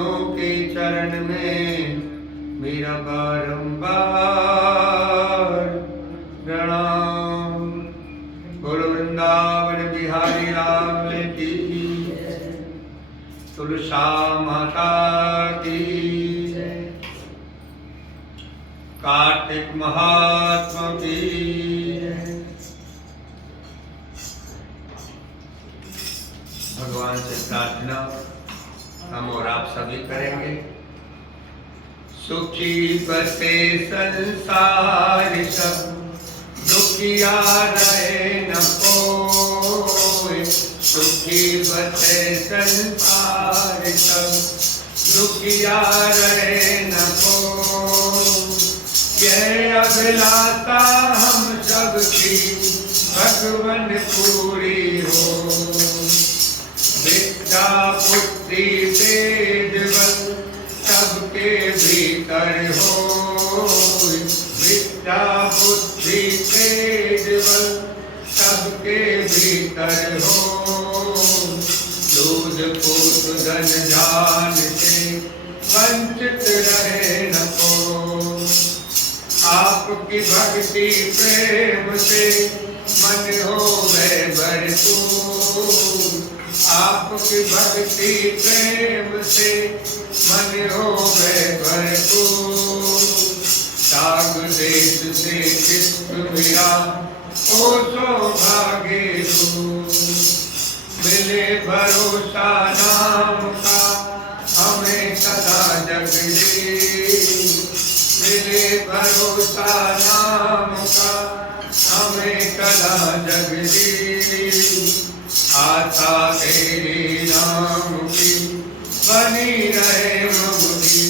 दोनों के चरण में मेरा बारंबार प्रणाम। बोलो वृंदावन बिहारी लाल की, तुलसा माता की, कार्तिक महात्मा की। भगवान से प्रार्थना हम और आप सभी करेंगे। सुखी बसे संसार सब, दुखिया रहे न कोई। सुखी बसे संसार सब, दुखिया रहे न कोई। यह अभिलाषा हम सबकी भगवन पूरी हो। विद्या बुद्धि तेज बल सबके भीतर हो। विद्या बुद्धि तेज बल सबके भीतर हो। दूध पूत धन जान से वंचित रहे न को। आपकी भक्ति प्रेम से मन हो गए भरपूर। आपकी भक्ति प्रेम से मन हो गए भरपूर। त्याग देश से चित्त मेरा ओ सौभाग्य हो। मिले भरोसा नाम का हमें सदा जगदे। मिले भरोसा नाम का हमें सदा जगदे। आशा तेरे नाम की बनी रहे मुझे।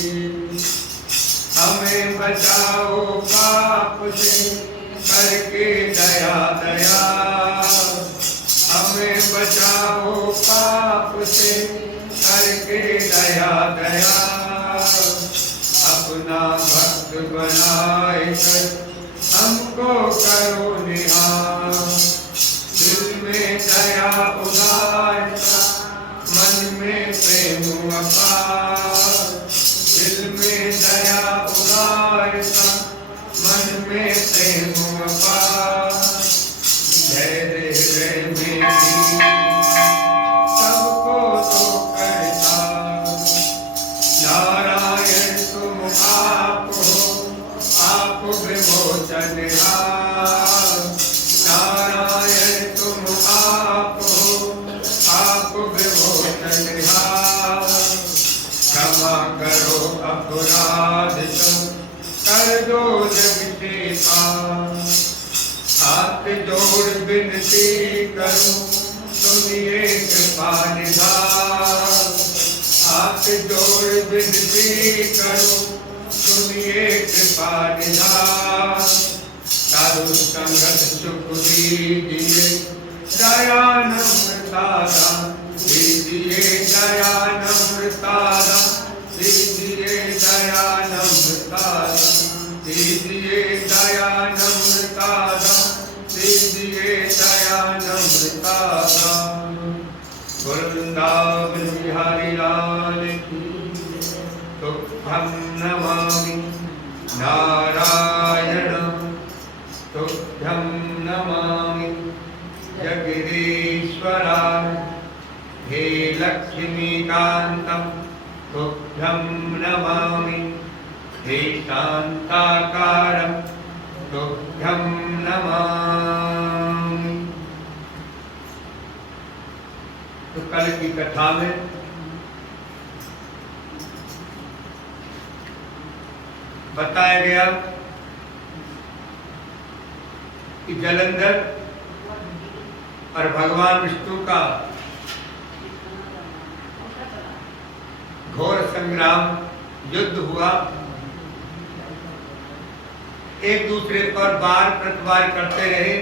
हमें बचाओ पाप से करके दया दया। हमें बचाओ पाप से करके दया दया। अपना भक्त बनाए कर हमको करो निहार। दिल में दया उदारता, मन में प्रेम अपार। दिल में दया उदारता, मन में प्रेम अपार। धैर्य है मेरी सबको तो करता। नारायण तुम आप हो, आप विमोचनहार। नारायण तुम आप हो, आप विमोचनहार। क्षमा करो अपराध तुम कर दो जग के पार। हाथ जोड़ विनती करूं सुनिए कृपा निधान। हाथ जोड़ विनती करूं सुनिए कृपा निधान। साधु संगत सुख दीजिए दया नम्रता दान। दीजिए दया नम्रता दान। दीजिए दया नम्रता दान। दीजिए दया नम्रता दान। दीजिए दया नम्रता दान। वृंदावन बिहारी लाल की, तुभ्यं नमामि नारायण। तुभ्यं नमामि जगदीश्वराय। हे लक्ष्मीकान्तं तुभ्यं नमामि। हे शान्ताकारं तुभ्यं नमामि। तो कल की कथा में बताया गया कि जलंधर और भगवान विष्णु का घोर संग्राम युद्ध हुआ। एक दूसरे पर वार प्रत्यार करते रहे।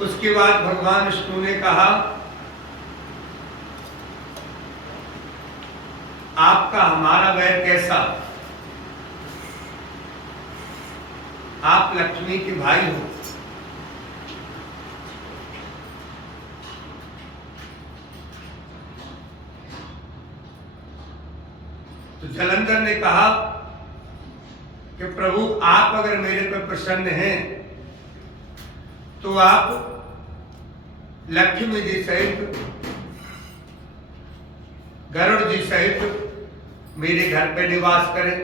उसके बाद भगवान विष्णु ने कहा, आपका हमारा वैर कैसा? आप लक्ष्मी के भाई हो। तो जलंधर ने कहा कि प्रभु आप अगर मेरे पर प्रसन्न हैं तो आप लक्ष्मी जी सहित गरुड़ जी सहित मेरे घर पे निवास करें।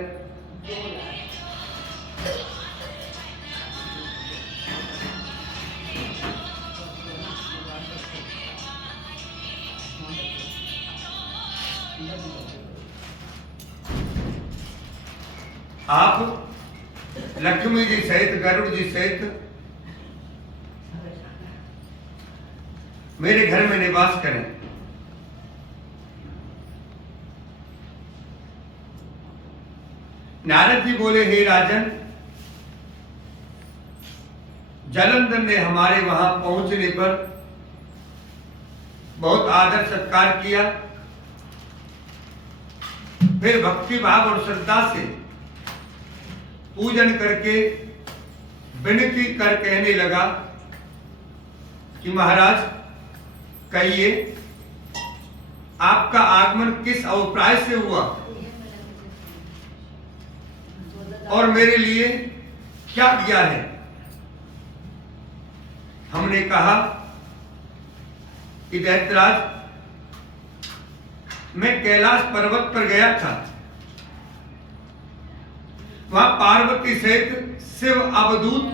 आप लक्ष्मी जी सहित गरुड़ जी सहित मेरे घर में निवास करें। नारद जी बोले, हे राजन, जलंधर ने हमारे वहां पहुंचने पर बहुत आदर सत्कार किया, फिर भक्ति भाव और श्रद्धा से पूजन करके विनती कर कहने लगा कि महाराज कहिए आपका आगमन किस अभिप्राय से हुआ और मेरे लिए क्या किया है। हमने कहा कि दैत्यराज, मैं कैलाश पर्वत पर गया था, वहां पार्वती सहित शिव अवधूत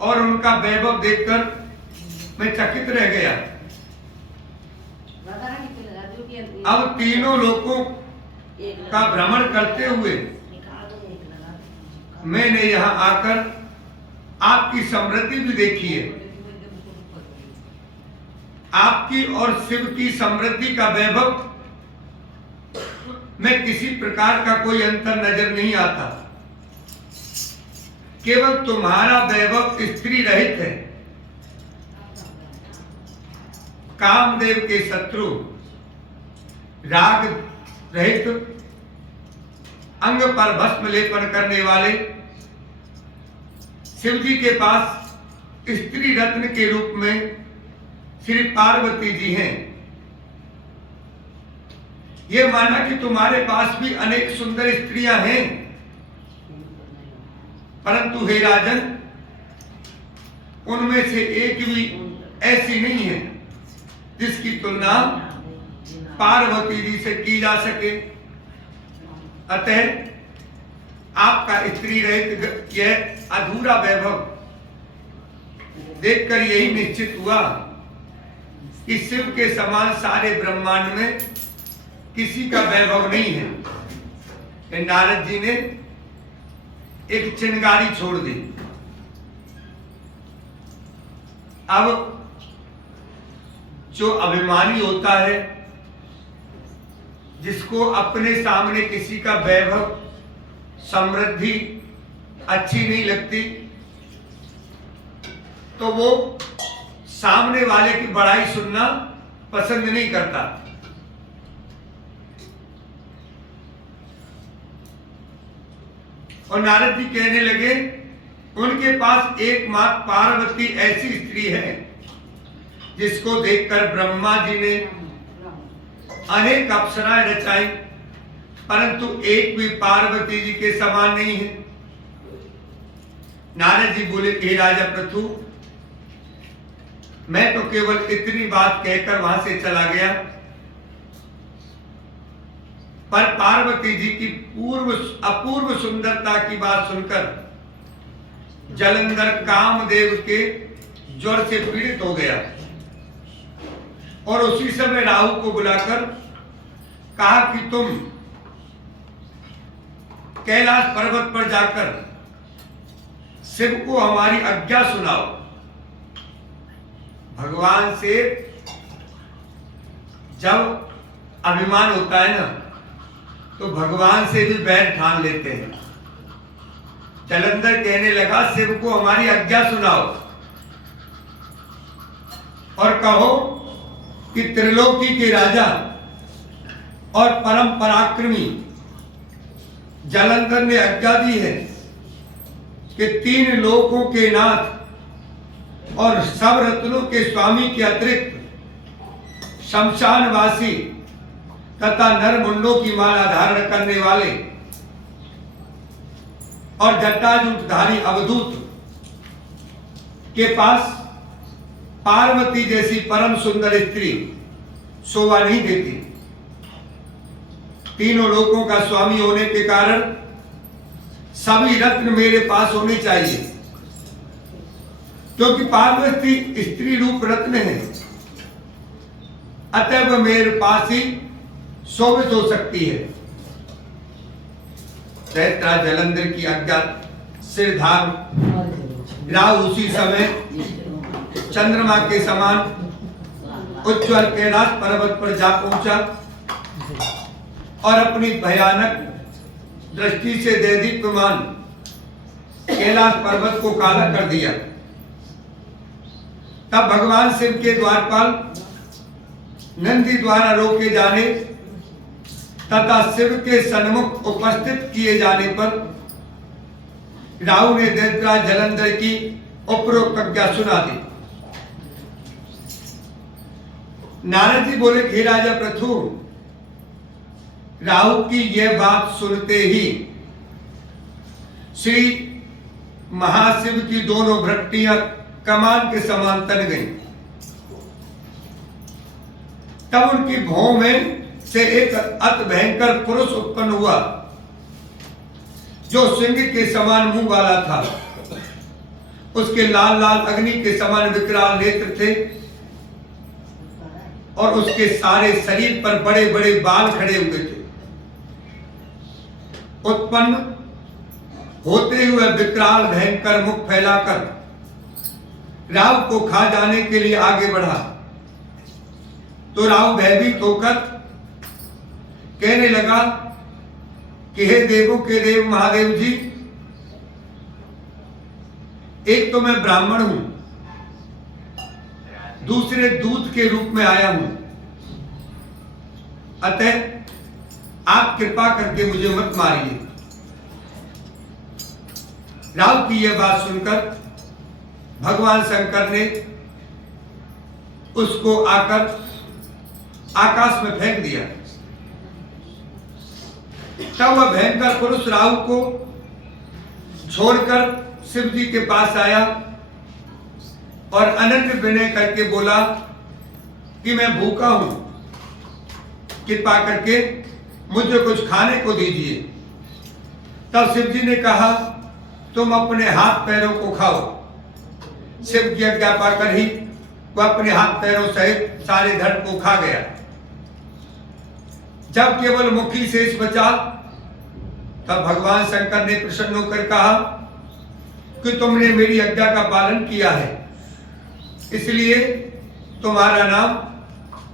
और उनका वैभव देखकर मैं चकित रह गया। अब तीनों लोकों का भ्रमण करते हुए मैंने यहाँ आकर आपकी समृद्धि भी देखी है। आपकी और शिव की समृद्धि का वैभव में किसी प्रकार का कोई अंतर नजर नहीं आता। केवल तुम्हारा वैभव स्त्री रहित है। कामदेव के शत्रु, राग रहित, अंग पर भस्म लेपन करने वाले शिव जी के पास स्त्री रत्न के रूप में श्री पार्वती जी हैं। ये माना कि तुम्हारे पास भी अनेक सुंदर स्त्रियां हैं, परंतु हे राजन, उनमें से एक भी ऐसी नहीं है जिसकी तुलना पार्वती जी से की जा सके। अतः आपका स्त्री रहित यह अधूरा वैभव देखकर यही निश्चित हुआ कि शिव के समान सारे ब्रह्मांड में किसी का वैभव नहीं है। नारद जी ने एक चिंगारी छोड़ दी। अब जो अभिमानी होता है, जिसको अपने सामने किसी का वैभव, समृद्धि अच्छी नहीं लगती, तो वो सामने वाले की बड़ाई सुनना पसंद नहीं करता। और नारद जी कहने लगे, उनके पास एकमात्र पार्वती ऐसी स्त्री है जिसको देखकर ब्रह्मा जी ने अनेक अप्सराएं रचाई, परंतु एक भी पार्वती जी के समान नहीं है। नारद जी बोले, हे राजा पृथु, मैं तो केवल इतनी बात कहकर वहां से चला गया, पर पार्वती जी की अपूर्व सुंदरता की बात सुनकर जलंधर कामदेव के ज्वर से पीड़ित हो गया और उसी समय राहु को बुलाकर कहा कि तुम कैलाश पर्वत पर जाकर शिव को हमारी आज्ञा सुनाओ। भगवान से जब अभिमान होता है ना, तो भगवान से भी बैर ठान लेते हैं। जलंधर कहने लगा, शिव को हमारी आज्ञा सुनाओ और कहो कि त्रिलोकी के राजा और परम पराक्रमी जलंधर ने आज्ञा दी है कि तीन लोकों के नाथ और सब रत्नों के स्वामी के अतिरिक्त शमशानवासी तथा नर मुंडों की माला धारण करने वाले और जटाजूटधारी अवधूत के पास पार्वती जैसी परम सुंदर स्त्री शोभा नहीं देती। तीनों लोकों का स्वामी होने के कारण सभी रत्न मेरे पास होने चाहिए, क्योंकि पार्वती स्त्री रूप रत्न है, अतः मेरे पास ही शोभित हो सकती है। दैत्रा जलंधर की आज्ञा सिरधार राहु उसी समय चंद्रमा के समान उज्ज्वल कैलाश पर्वत पर जा पहुंचा और अपनी भयानक दृष्टि से दैदीप्यमान कैलाश पर्वत को काला कर दिया। तब भगवान शिव के द्वारपाल नंदी द्वारा रोके जाने तथा शिव के सन्मुख उपस्थित किए जाने पर राहु ने दैत्रा जलंधर की उपरोक्त आज्ञा सुना दी। नारद जी बोले, हे राजा पृथु, राहु की यह बात सुनते ही श्री महाशिव की दोनों भ्रटियां कमान के समान तन गईं। तब उनकी भौं में से एक अति भयंकर पुरुष उत्पन्न हुआ, जो सिंह के समान मुंह वाला था। उसके लाल लाल अग्नि के समान विकराल नेत्र थे और उसके सारे शरीर पर बड़े बड़े बाल खड़े हुए थे। उत्पन्न होते हुए विकराल भयंकर मुख फैलाकर राहु को खा जाने के लिए आगे बढ़ा, तो राहु भयभीत होकर कहने लगा कि हे देवों के देव महादेव जी, एक तो मैं ब्राह्मण हूं, दूसरे दूत के रूप में आया हूं, अतः आप कृपा करके मुझे मत मारिए। राहु की यह बात सुनकर भगवान शंकर ने उसको आकर आकाश में फेंक दिया। तब वह भयंकर पुरुष राहु को छोड़कर शिव जी के पास आया और अनन्य विनय करके बोला कि मैं भूखा हूं, कृपा करके मुझे कुछ खाने को दीजिए। तब शिव जी ने कहा, तुम अपने हाथ पैरों को खाओ। शिव की आज्ञा पाकर ही वह अपने हाथ पैरों सहित सारे धड़ को खा गया। जब केवल मुखी शेष बचा, तब भगवान शंकर ने प्रसन्न होकर कहा कि तुमने मेरी आज्ञा का पालन किया है, इसलिए तुम्हारा नाम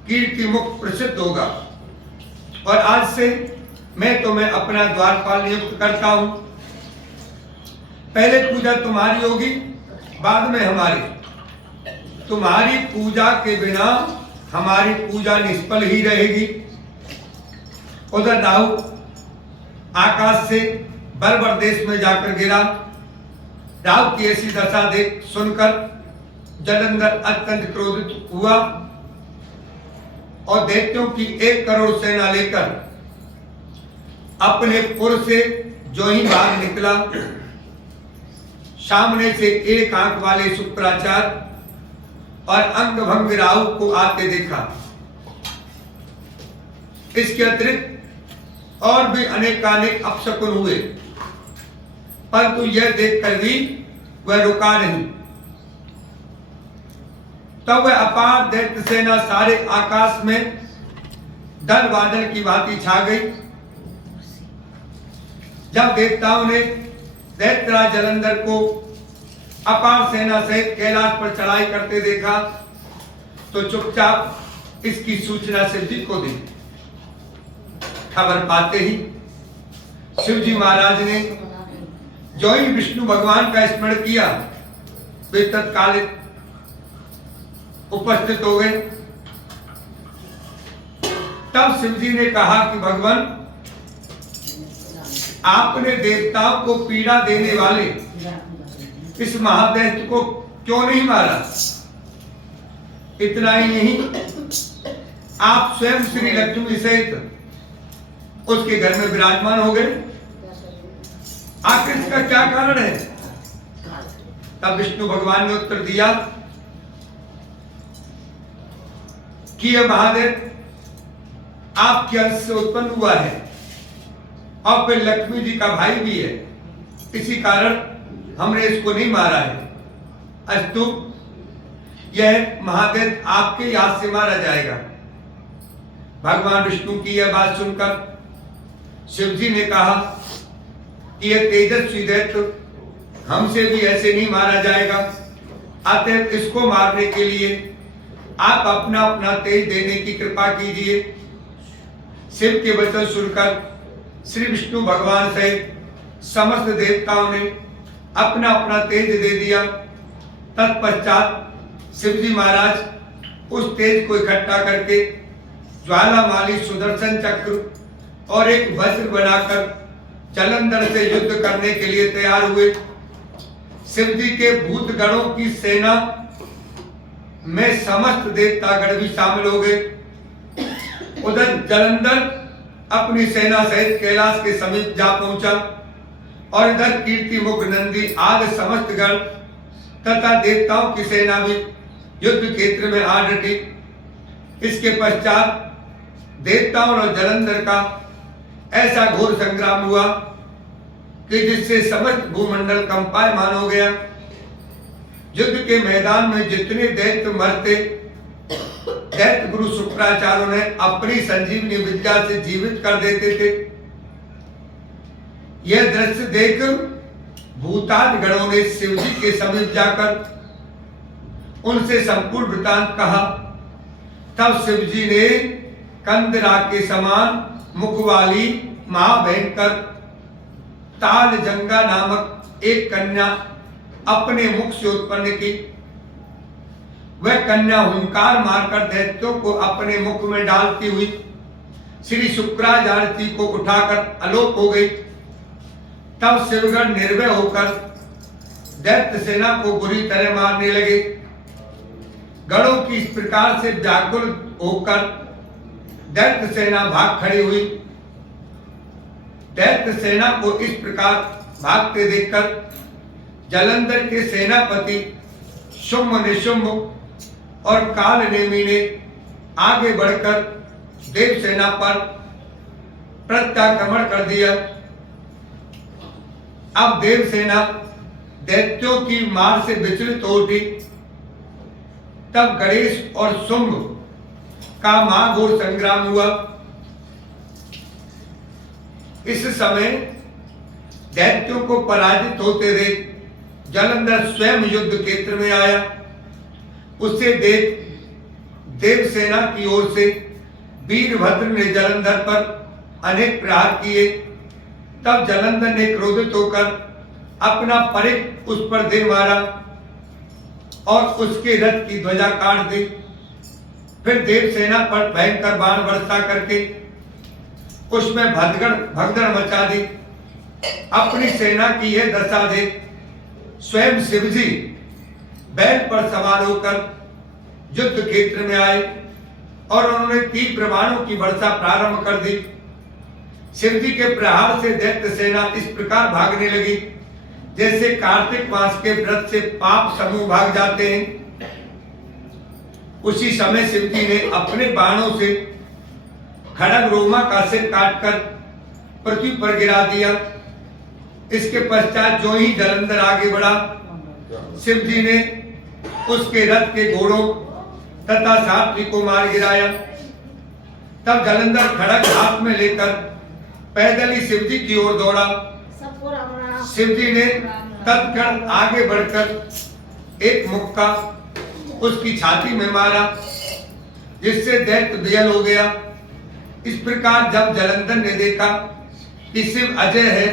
कीर्ति मुख प्रसिद्ध होगा और आज से मैं तुम्हें अपना द्वारपाल नियुक्त करता हूं। पहले पूजा तुम्हारी होगी, बाद में हमारी। तुम्हारी पूजा के बिना हमारी पूजा निष्फल ही रहेगी। उधर राहु आकाश से बर्बर देश में जाकर गिरा। राहु की ऐसी दशा देख सुनकर जलंधर अत्यंत क्रोधित हुआ और दैत्यों की 1 करोड़ सेना लेकर अपने पुर से जो ही बाहर निकला, सामने से एक आंख वाले शुक्राचार्य और अंग भंग राहु को आते देखा। इसके अतिरिक्त और भी अनेकानेक अपशकुन हुए, परंतु यह देखकर भी वह रुका नहीं। तब वह अपार दैत्य सेना सारे आकाश में डर बादल की भांति छा गई। जब देवताओं ने दैत्यराज जलंधर को अपार सेना सहित कैलाश पर चढ़ाई करते देखा, तो चुपचाप इसकी सूचना शिव जी को दी। खबर पाते ही शिव जी महाराज ने जो ही विष्णु भगवान का स्मरण किया, वे तत्काल उपस्थित हो गए। तब शिव जी ने कहा कि भगवान, आपने देवताओं को पीड़ा देने वाले इस महादैत्य को क्यों नहीं मारा? इतना ही नहीं, आप स्वयं श्री लक्ष्मी सहित उसके घर में विराजमान हो गए। आखिर इसका क्या कारण है? तब विष्णु भगवान ने उत्तर दिया कि यह महादेव आपके अंश से उत्पन्न हुआ है और फिर लक्ष्मी जी का भाई भी है, इसी कारण हमने इसको नहीं मारा है। अस्तु, यह महादेव आपके हाथ से मारा जाएगा। भगवान विष्णु की यह बात सुनकर शिव जी ने कहा कि यह तेजस्वी दैत्य हमसे भी ऐसे नहीं मारा जाएगा, अतः इसको मारने के लिए आप अपना अपना तेज देने की कृपा कीजिए। शिव के वचन सुनकर श्री विष्णु भगवान सहित समस्त देवताओं ने अपना अपना तेज दे दिया। तत्पश्चात शिवजी महाराज उस तेज को इकट्ठा करके ज्वालामाली सुदर्शन चक्र और एक वज्र बनाकर जलंधर से युद्ध करने के लिए तैयार हुए। शिवजी के भूत गणों की सेना में समस्त देवतागण भी शामिल हो गए। उधर जलंधर अपनी सेना सहित कैलाश के समीप जा पहुंचा और इधर कीर्तिमुख नंदी आदि समस्त गण तथा देवताओं की सेना भी युद्ध क्षेत्र में आ डटी। इसके पश्चात देवताओं और जलंधर का ऐसा घोर संग्राम हुआ कि जिससे समस्त भूमंडल कंपायमान हो गया। युद्ध के मैदान में जितने दैत्य मरते, दैत्य गुरु शुक्राचार्य ने अपनी संजीवनी विद्या से जीवित कर देते थे। यह दृश्य देख भूताद गणों ने शिवजी के समीप जाकर उनसे संपूर्ण वृतांत कहा। तब शिवजी ने कंदराग के समान मुख वाली महाभयंकर तालजंगा नामक एक कन्या अपने मुख से उत्पन्न की। वह कन्या हुंकार मारकर दैत्यों को अपने मुख में डालती हुई श्री शुक्राचार्य जी को उठाकर अलोप हो गई। तब शिवगण निर्भय होकर दैत्य सेना को बुरी तरह मारने लगे। गणों की इस प्रकार से व्याकुल होकर दैत्य सेना भाग खड़ी हुई। दैत्य सेना को इस प्रकार भागते देखकर जलंधर के सेनापति शुंभ निशुंभ और काल नेमी ने आगे बढ़कर देव सेना पर प्रत्याक्रमण कर दिया। अब देव सेना दैत्यों की मार से विचलित हो उठी। तब गणेश और शुंभ का महाघोर संग्राम हुआ। इस समय दैत्यों को पराजित होते देख जलंधर स्वयं युद्ध क्षेत्र में आया। उससे देव सेना की ओर से वीरभद्र ने जलंधर पर अनेक प्रहार किए। तब जलंधर ने क्रोधित होकर अपना परिघ उस पर दे मारा और उसके रथ की ध्वजा काट दी। फिर देव सेना पर भयंकर बाण वर्षा करके उसमें भगदड़ मचा दी। अपनी सेना की यह दशा देख स्वयं शिवजी बैल पर सवार होकर युद्ध क्षेत्र में आए और उन्होंने तीव्र बाणों की वर्षा प्रारंभ कर दी। शिवजी के प्रहार से दैत्य सेना इस प्रकार भागने लगी जैसे कार्तिक मास के व्रत से पाप समूह भाग जाते हैं। उसी समय शिवजी ने अपने बाणों से खड़ग रोमा का सिर काटकर पृथ्वी पर गिरा दिया। इसके पश्चात जो ही जलंधर आगे बढ़ा, शिवजी ने उसके रथ के घोड़ों तथा सारथी को मार गिराया। तब जलंधर खड़ग हाथ में लेकर पैदल ही शिवजी की ओर दौड़ा। शिवजी ने तत्क्षण आगे बढ़कर एक मुक्का उसकी छाती में मारा जिससे दैत्य वियल हो गया। इस प्रकार जब जलंधर ने देखा कि शिव अजय है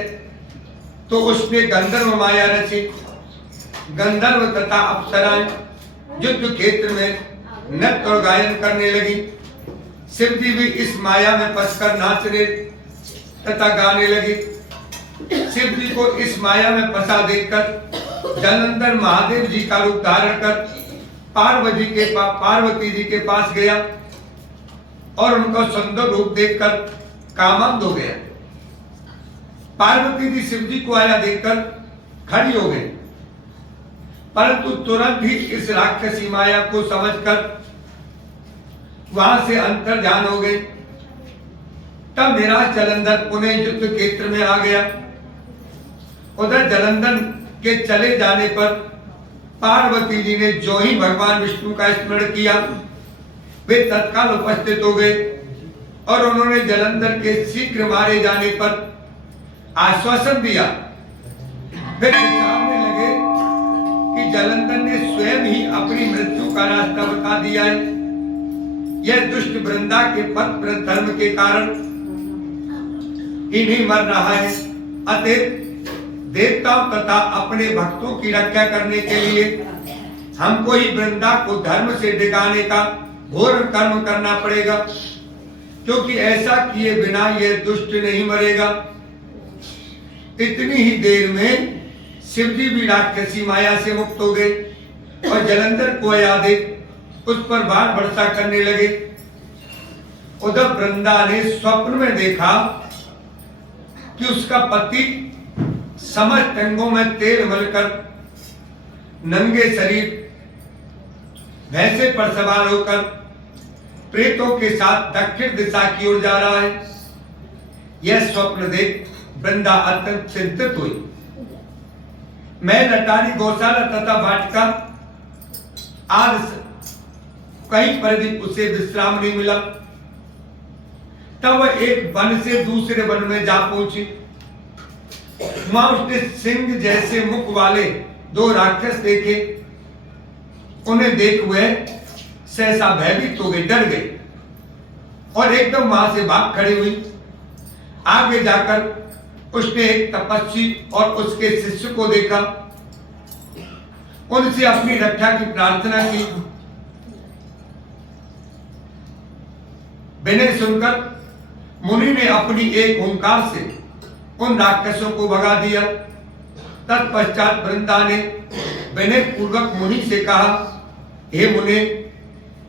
तो उसने गंधर्व माया रची। गंधर्व तथा अप्सराएं युद्ध क्षेत्र में नृत्य और गायन करने लगी। शिवजी भी इस माया में फंसकर नाचने तथा गाने लगे। शिवजी को इस माया में फंसा देखकर जलंधर महादेव जी का रूप धारण कर पार्वती जी के पास गया और उनका सुंदर रूप देखकर कामंद हो गया। पार्वती जी शिव जी को आया देखकर खड़ी हो गई, परंतु तुरंत ही इस राक्षसी माया को समझकर वहां से अंतर ध्यान हो गए। तब निराश जलंधर पुनः युद्ध क्षेत्र में आ गया। उधर जलंधर के चले जाने पर पार्वती जी ने जो ही भगवान विष्णु का स्मरण किया, वे तत्काल उपस्थित हो गए और उन्होंने जलंधर के शीघ्र मारे जाने पर आश्वासन दिया। फिर विचारने लगे कि जलंधर ने स्वयं ही अपनी मृत्यु का रास्ता बता दिया है। यह दुष्ट वृंदा के पथ धर्म के कारण ही नहीं मर रहा है। अतः देवताओं तथा अपने भक्तों की रक्षा करने के लिए हमको ही वृंदा को धर्म से डिगाने का घोर कर्म करना पड़ेगा, क्योंकि ऐसा किए बिना यह दुष्ट नहीं मरेगा। इतनी ही देर में शिव जी भी राक्षसी माया से मुक्त हो गए और जलंधर को यादें उस पर बाण वर्षा करने लगे। उधर वृंदा ने स्वप्न में देखा कि उसका पति समस्त अंगों में तेल मलकर नंगे शरीर भैंसे पर सवार होकर प्रेतों के साथ दक्षिण दिशा की ओर जा रहा है। यह स्वप्न देख वृंदा अत्यंत चिंतित हुई। मैं लटारी गौशाला तथा वाटिका आदि कहीं पर भी उसे विश्राम नहीं मिला। तब वह एक वन से दूसरे वन में जा पहुंची। वहां उसने सिंह जैसे मुख वाले दो राक्षस देखे। उन्हें देख वह सहसा भयभीत हो गई, डर गई और एकदम वहां से भाग खड़ी हुई। आगे जाकर उसने एक तपस्वी और उसके शिष्य को देखा। उनसे अपनी रक्षा की प्रार्थना की। विनय सुनकर मुनि ने अपनी एक ओंकार से उन राक्षसों को भगा दिया। तत्पश्चात वृंदा ने विनय पूर्वक मुनि से कहा, हे मुने,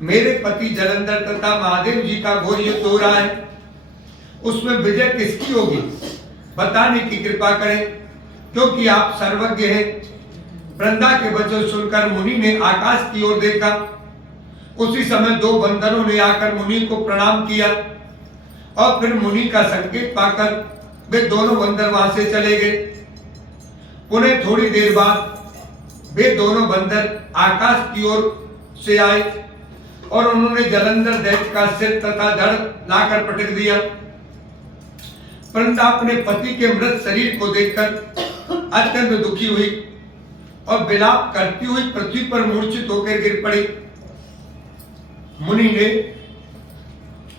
मेरे पति जलंधर तथा महादेव जी का घोर युद्ध हो रहा है, उसमें विजय किसकी होगी बताने की कृपा करें, क्योंकि आप सर्वज्ञ हैं। वृंदा के वचन सुनकर मुनि ने आकाश की ओर देखा। उसी समय दो बंदरों ने आकर मुनि को प्रणाम किया और फिर मुनि का संकेत पाकर वे दोनों बंदर वहां से चले गए। पुनः थोड़ी देर बाद वे दोनों बंदर आकाश की ओर से आए और उन्होंने जलंधर दैत्य का सिर तथा धड़ लाकर पटक दिया। वृंदा अपने पति के मृत शरीर को देखकर अत्यंत दुखी हुई और विलाप करती हुई पृथ्वी पर मूर्छित होकर गिर पड़ी। मुनि ने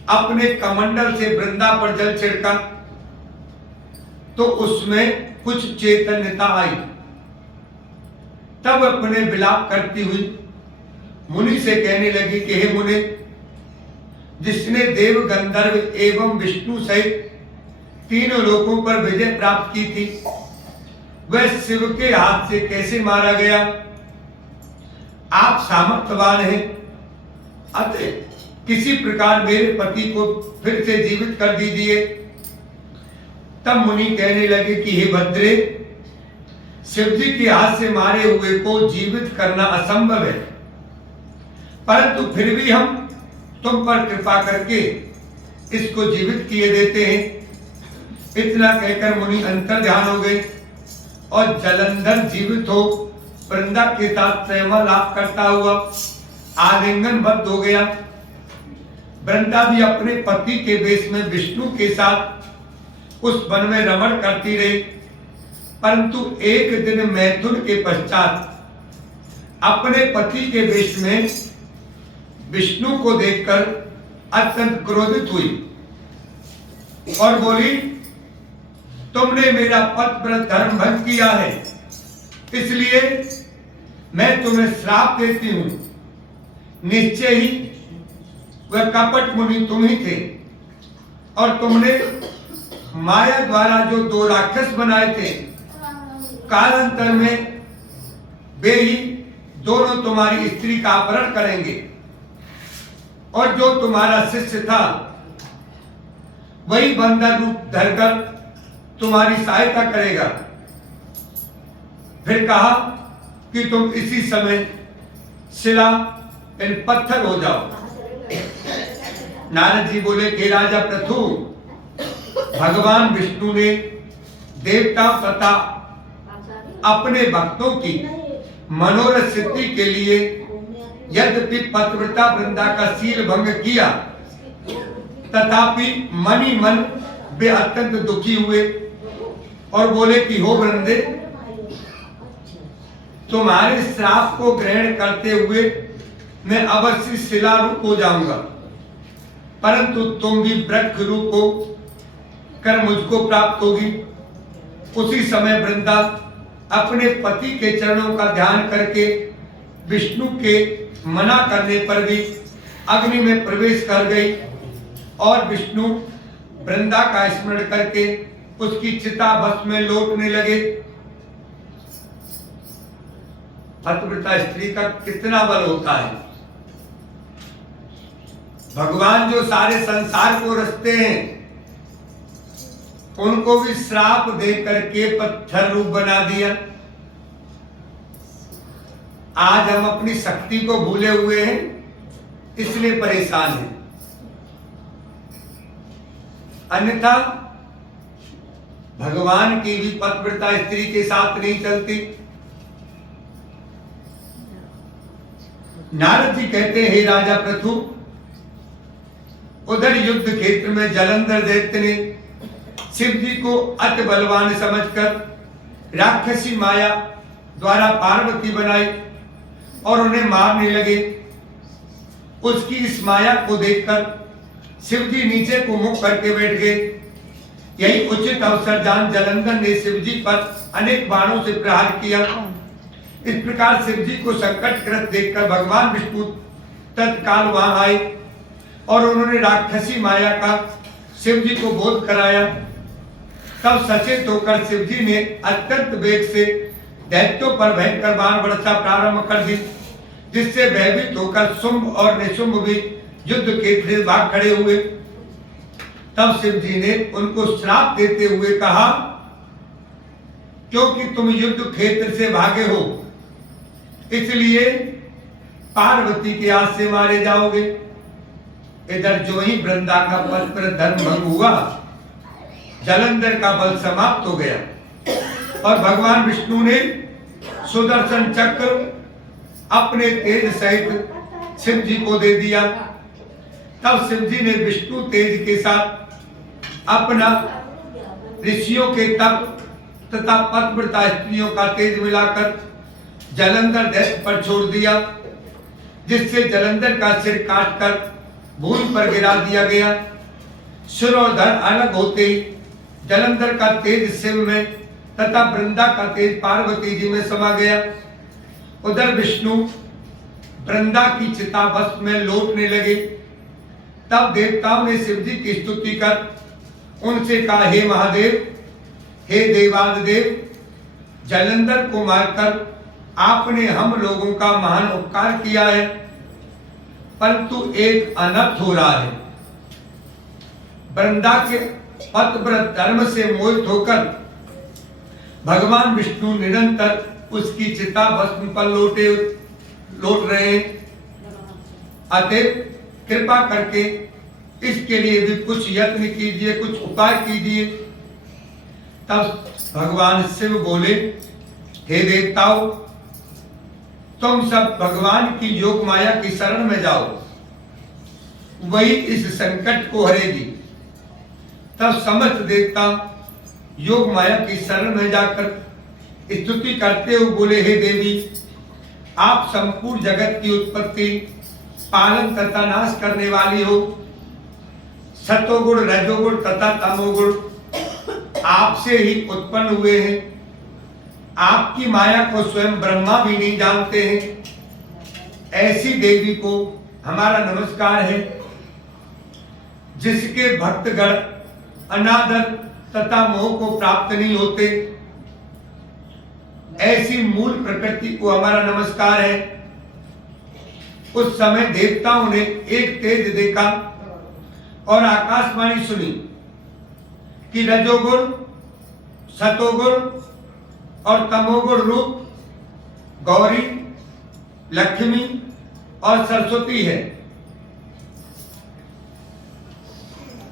अपने कमंडल से वृंदा पर जल छिड़का तो उसमें कुछ चैतन्यता आई। तब अपने विलाप करती हुई मुनि से कहने लगी कि हे मुने, जिसने देव गंधर्व एवं विष्णु सहित तीनों लोकों पर विजय प्राप्त की थी, वह शिव के हाथ से कैसे मारा गया? आप सामर्थ्यवान हैं, अतः किसी प्रकार मेरे पति को फिर से जीवित कर दीजिए। तब मुनि कहने लगे कि हे भद्रे, शिव जी के हाथ से मारे हुए को जीवित करना असंभव है, परंतु फिर भी हम तुम पर कृपा करके इसको जीवित किए देते हैं। इतना कहकर मुनि अंतर ध्यान हो गए और जलंधर जीवित हो वृंदा के साथ प्रेम लाभ करता हुआ आलिंगनबद्ध हो गया। वृंदा भी अपने पति के वेश में विष्णु के साथ उस वन में रमण करती रही, परंतु एक दिन मैथुन के पश्चात अपने पति के वेश में विष्णु को देखकर अत्यंत क्रोधित हुई और बोली, तुमने मेरा पतिव्रत धर्म भंग किया है, इसलिए मैं तुम्हें श्राप देती हूं। निश्चय ही वह कपट मुनि तुम ही थे और तुमने माया द्वारा जो दो राक्षस बनाए थे, कालांतर में वे ही दोनों तुम्हारी स्त्री का अपहरण करेंगे और जो तुम्हारा शिष्य था वही बंदर रूप धरकर तुम्हारी सहायता करेगा। फिर कहा कि तुम इसी समय शिला इन पत्थर हो जाओ। नारद जी बोले कि राजा पृथु, भगवान विष्णु ने देवता तथा अपने भक्तों की मनोरथ सिद्धि के लिए यद्यपि पतिव्रता वृंदा का शील भंग किया, तथापि मन ही मन वे अत्यंत दुखी हुए और बोले कि हो वृंदे, तुम्हारे श्राप को ग्रहण करते हुए मैं अवश्य शिला रूप हो जाऊंगा, परंतु तुम भी वृक्ष रूप हो कर मुझको प्राप्त होगी। उसी समय वृंदा अपने पति के चरणों का ध्यान करके विष्णु के मना करने पर भी अग्नि में प्रवेश कर गई और विष्णु वृंदा का स्मरण करके उसकी चिता भस्म में लौटने लगे। पतिव्रता स्त्री का कितना बल होता है। भगवान जो सारे संसार को रचते हैं, उनको भी श्राप दे करके पत्थर रूप बना दिया। आज हम अपनी शक्ति को भूले हुए हैं, इसलिए परेशान हैं। अन्यथा भगवान की भी पतिव्रता स्त्री के साथ नहीं चलती। नारद जी कहते हैं, हे राजा पृथु, उधर युद्ध क्षेत्र में जलंधर दैत्य ने शिव जी को अति बलवान समझकर राक्षसी माया द्वारा पार्वती बनाई और उन्हें मारने लगे। उसकी इस माया को देखकर शिव जी नीचे को मुख करके बैठ गए। यही उचित अवसर जान जलंधर ने शिव जी पर अनेक बाणों से प्रहार किया। इस प्रकार शिव जी को संकटग्रस्त देखकर भगवान विष्णु तत्काल वहां आए और उन्होंने राक्षसी माया का शिव जी को बोध कराया। तब सचेत होकर शिव जी ने अत्यंत वेग से दैत्यों पर भयंकर बाण वर्षा प्रारंभ कर दी, जिससे भयभीत होकर शुंभ और निशुंभ भी युद्ध क्षेत्र से भाग खड़े हुए। तब शिव जी ने उनको श्राप देते हुए कहा, क्योंकि तुम युद्ध क्षेत्र से भागे हो, इसलिए पार्वती के हाथ से मारे जाओगे। इधर जो ही वृंदा का परस्पर धर्म भंग हुआ, जलंधर का बल समाप्त हो गया और भगवान विष्णु ने सुदर्शन चक्र अपने तेज सहित शिव जी को दे दिया। तब शिव जी ने विष्णु तेज के साथ अपना ऋषियों के तप तथा पतिव्रता स्त्रियों का तेज मिलाकर जलंधर दैत्य पर छोड़ दिया, जिससे जलंधर का सिर काटकर भूमि पर गिरा दिया गया। सिर और धड़ अलग होते ही जलंधर का तेज शिव में तथा वृंदा का तेज पार्वती जी में समा गया। उधर विष्णु वृंदा की चिता भस्म में लौटने लगे। तब देवताओं ने शिव जी की स्तुति कर उनसे कहा, हे महादेव, हे देवादिदेव, जलंधर को मारकर आपने हम लोगों का महान उपकार किया है, परंतु एक अनर्थ हो रहा है। वृंदा के पतिव्रत धर्म से मोहित होकर भगवान विष्णु निरंतर उसकी चिता भस्म पर लौट रहे हैं। अतः कृपा करके इसके लिए भी कुछ यत्न कीजिए, कुछ उपाय कीजिए। तब भगवान शिव बोले, हे देवताओं, तुम सब भगवान की योग माया की शरण में जाओ, वही इस संकट को हरेगी। तब समस्त देवता योग माया की शरण में जाकर स्तुति करते हुए बोले, हे देवी, आप संपूर्ण जगत की उत्पत्ति, पालन तथा नाश करने वाली हो। सतोगुण, रजोगुण तथा तमोगुण आपसे ही उत्पन्न हुए हैं। आपकी माया को स्वयं ब्रह्मा भी नहीं जानते हैं। ऐसी देवी को हमारा नमस्कार है, जिसके भक्तगण अनादर तथा मोह को प्राप्त नहीं होते। ऐसी मूल प्रकृति को हमारा नमस्कार है। उस समय देवताओं ने एक तेज देखा और आकाशवाणी सुनी कि रजोगुण, सतोगुण और तमोगुण रूप गौरी, लक्ष्मी और सरस्वती है।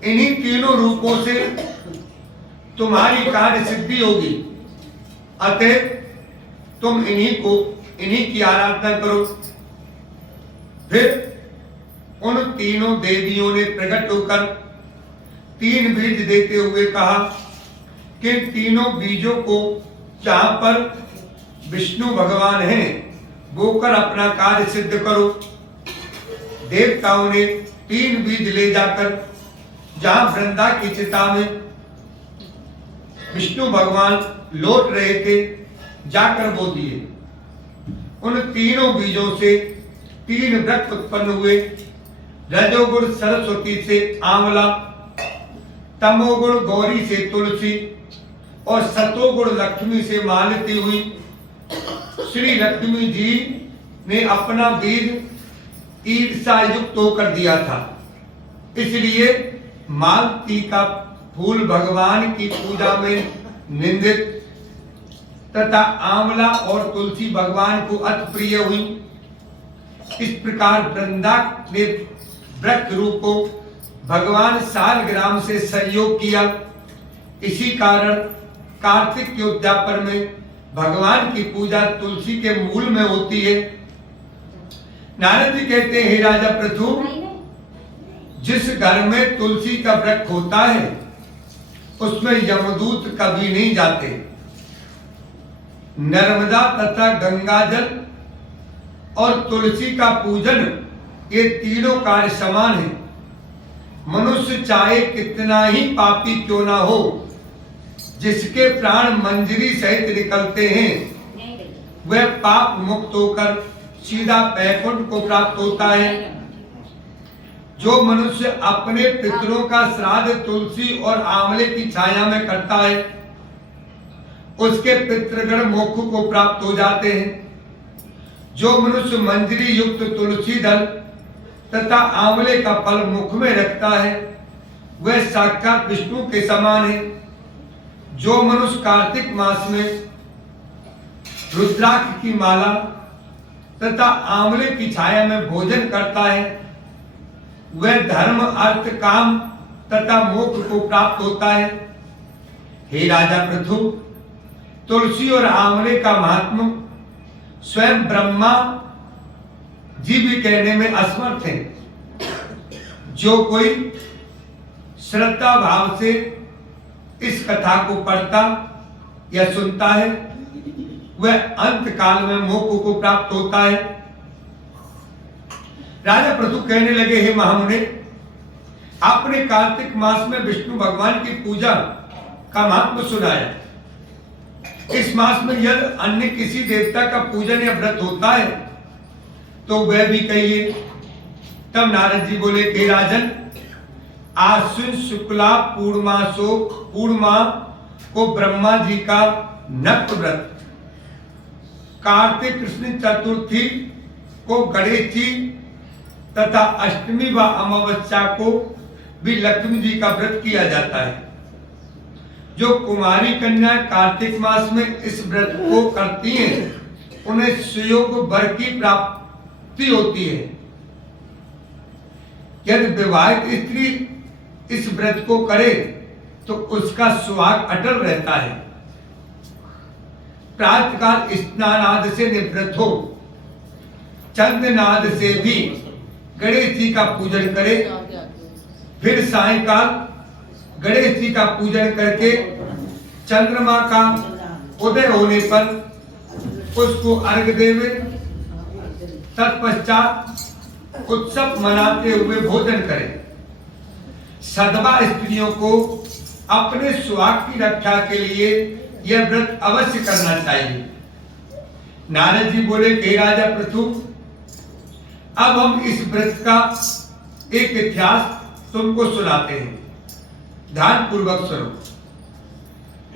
इन्हीं तीनों रूपों से तुम्हारी कार्य सिद्धि होगी। अतः तुम इन्हीं की आराधना करो। फिर उन तीनों देवियों ने प्रकट होकर 3 बीज देते हुए कहा कि तीनों बीजों को जहां पर विष्णु भगवान हैं वो कर अपना कार्य सिद्ध करो। देवताओं ने 3 बीज ले जाकर जहां वृंदा की चिता में विष्णु भगवान लौट रहे थे जाकर बो दिए। उन तीनों बीजों से 3 वृक्ष उत्पन्न हुए। रजोगुण सरस्वती से आंवला, तमोगुण गौरी से तुलसी और सतोगुण लक्ष्मी से मालती हुई। श्री लक्ष्मी जी ने अपना बीज ईर्षा युक्त होकर दिया था, इसलिए मालती का फूल भगवान की पूजा में निंदित तथा आंवला और तुलसी भगवान को अति प्रिय हुई। इस प्रकार वृंदा ने वृक्ष रूप को भगवान सालग्राम से संयोग किया। इसी कारण कार्तिक के उद्यापन में भगवान की पूजा तुलसी के मूल में होती है। नारद जी कहते हैं, हे राजा पृथु, जिस घर में तुलसी का वृक्ष होता है उसमें यमदूत कभी नहीं जाते। नर्मदा तथा गंगा जल और तुलसी का पूजन ये तीनों कार्य समान है। मनुष्य चाहे कितना ही पापी क्यों ना हो, जिसके प्राण मंजरी सहित निकलते हैं वह पाप मुक्त होकर सीधा बैकुंठ को प्राप्त होता है। जो मनुष्य अपने पितरों का श्राद्ध तुलसी और आंवले की छाया में करता है उसके पितृगण मोक्ष को प्राप्त हो जाते हैं। जो मनुष्य मंजरी युक्त तुलसी दल तथा आंवले का फल मुख में रखता है वह साक्षात विष्णु के समान है। जो मनुष्य कार्तिक मास में रुद्राक्ष की माला तथा आंवले की छाया में भोजन करता है वह धर्म, अर्थ, काम तथा मोक्ष को प्राप्त होता है। हे राजा पृथु, तुलसी और आंवले का महात्म स्वयं ब्रह्मा जी भी कहने में असमर्थ है। जो कोई श्रद्धा भाव से इस कथा को पढ़ता या सुनता है वह अंत काल में मोक्ष को प्राप्त होता है। राजा पृथु कहने लगे, हे महामुने, आपने कार्तिक मास में विष्णु भगवान की पूजा का महत्व सुनाया। इस मास में यदि अन्य किसी देवता का पूजन या व्रत होता है तो वह भी कहिए। तब नारद जी बोले, हे राजन, आश्विन शुक्ला पूर्णिमा को ब्रह्मा जी का नक्त व्रत, कार्तिक कृष्ण चतुर्थी को गणेश जी तथा अष्टमी व अमावस्या को भी लक्ष्मी जी का व्रत किया जाता है। जो कुमारी कन्या कार्तिक मास में इस व्रत को करती हैं उन्हें सुयोग वर की प्राप्ति होती है। यदि विवाहित स्त्री इस व्रत को करे तो उसका सुहाग अटल रहता है। प्रातःकाल स्नानादि से निवृत्त हो चंद्रनाद से भी गणेश जी का पूजन करे, फिर सायंकाल गणेश जी का पूजन करके चंद्रमा का उदय होने पर उसको अर्घ देवे। तत्पश्चात उत्सव मनाते हुए भोजन करें। सदवा स्त्रियों को अपने सुहाग की रक्षा के लिए यह व्रत अवश्य करना चाहिए। नारद जी बोले, हे राजा पृथु, अब हम इस व्रत का एक इतिहास तुमको सुनाते हैं, ध्यान पूर्वक सुनो।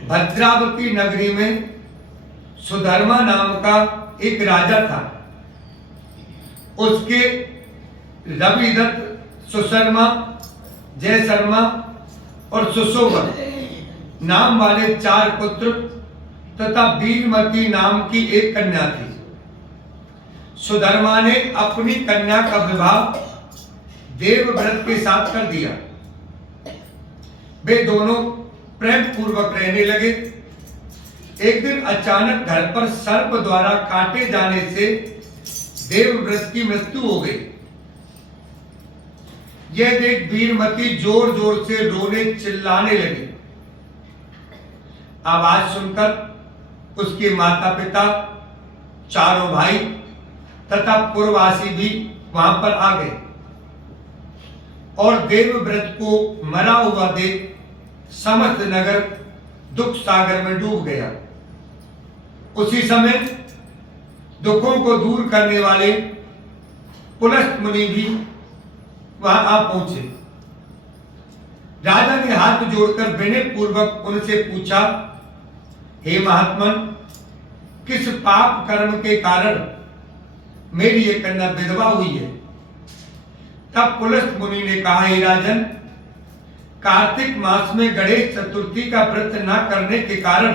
भद्रावती नगरी में सुधर्मा नाम का एक राजा था। उसके रविदत्त, सुशर्मा, जय शर्मा और सुशोभन नाम वाले 4 पुत्र तथा वीरमती नाम की एक कन्या थी। सुधर्मा ने अपनी कन्या का विवाह देवव्रत के साथ कर दिया। वे दोनों प्रेम पूर्वक रहने लगे। एक दिन अचानक घर पर सर्प द्वारा काटे जाने से देवव्रत की मृत्यु हो गई। यह देख वीरमती जोर जोर से रोने चिल्लाने लगी। आवाज सुनकर उसके माता पिता, चारों भाई तथा पुरवासी भी वहां पर आ गए और देवव्रत को मरा हुआ देख समस्त नगर दुख सागर में डूब गया। उसी समय दुखों को दूर करने वाले पुलस्त मुनि भी वहां आ पहुंचे। राजा ने हाथ जोड़कर विनय पूर्वक उनसे पूछा, हे महात्मन, किस पाप कर्म के कारण मेरी ये कन्या विधवा हुई है? तब पुलस्त मुनि ने कहा, हे राजन, कार्तिक मास में गणेश चतुर्थी का व्रत न करने के कारण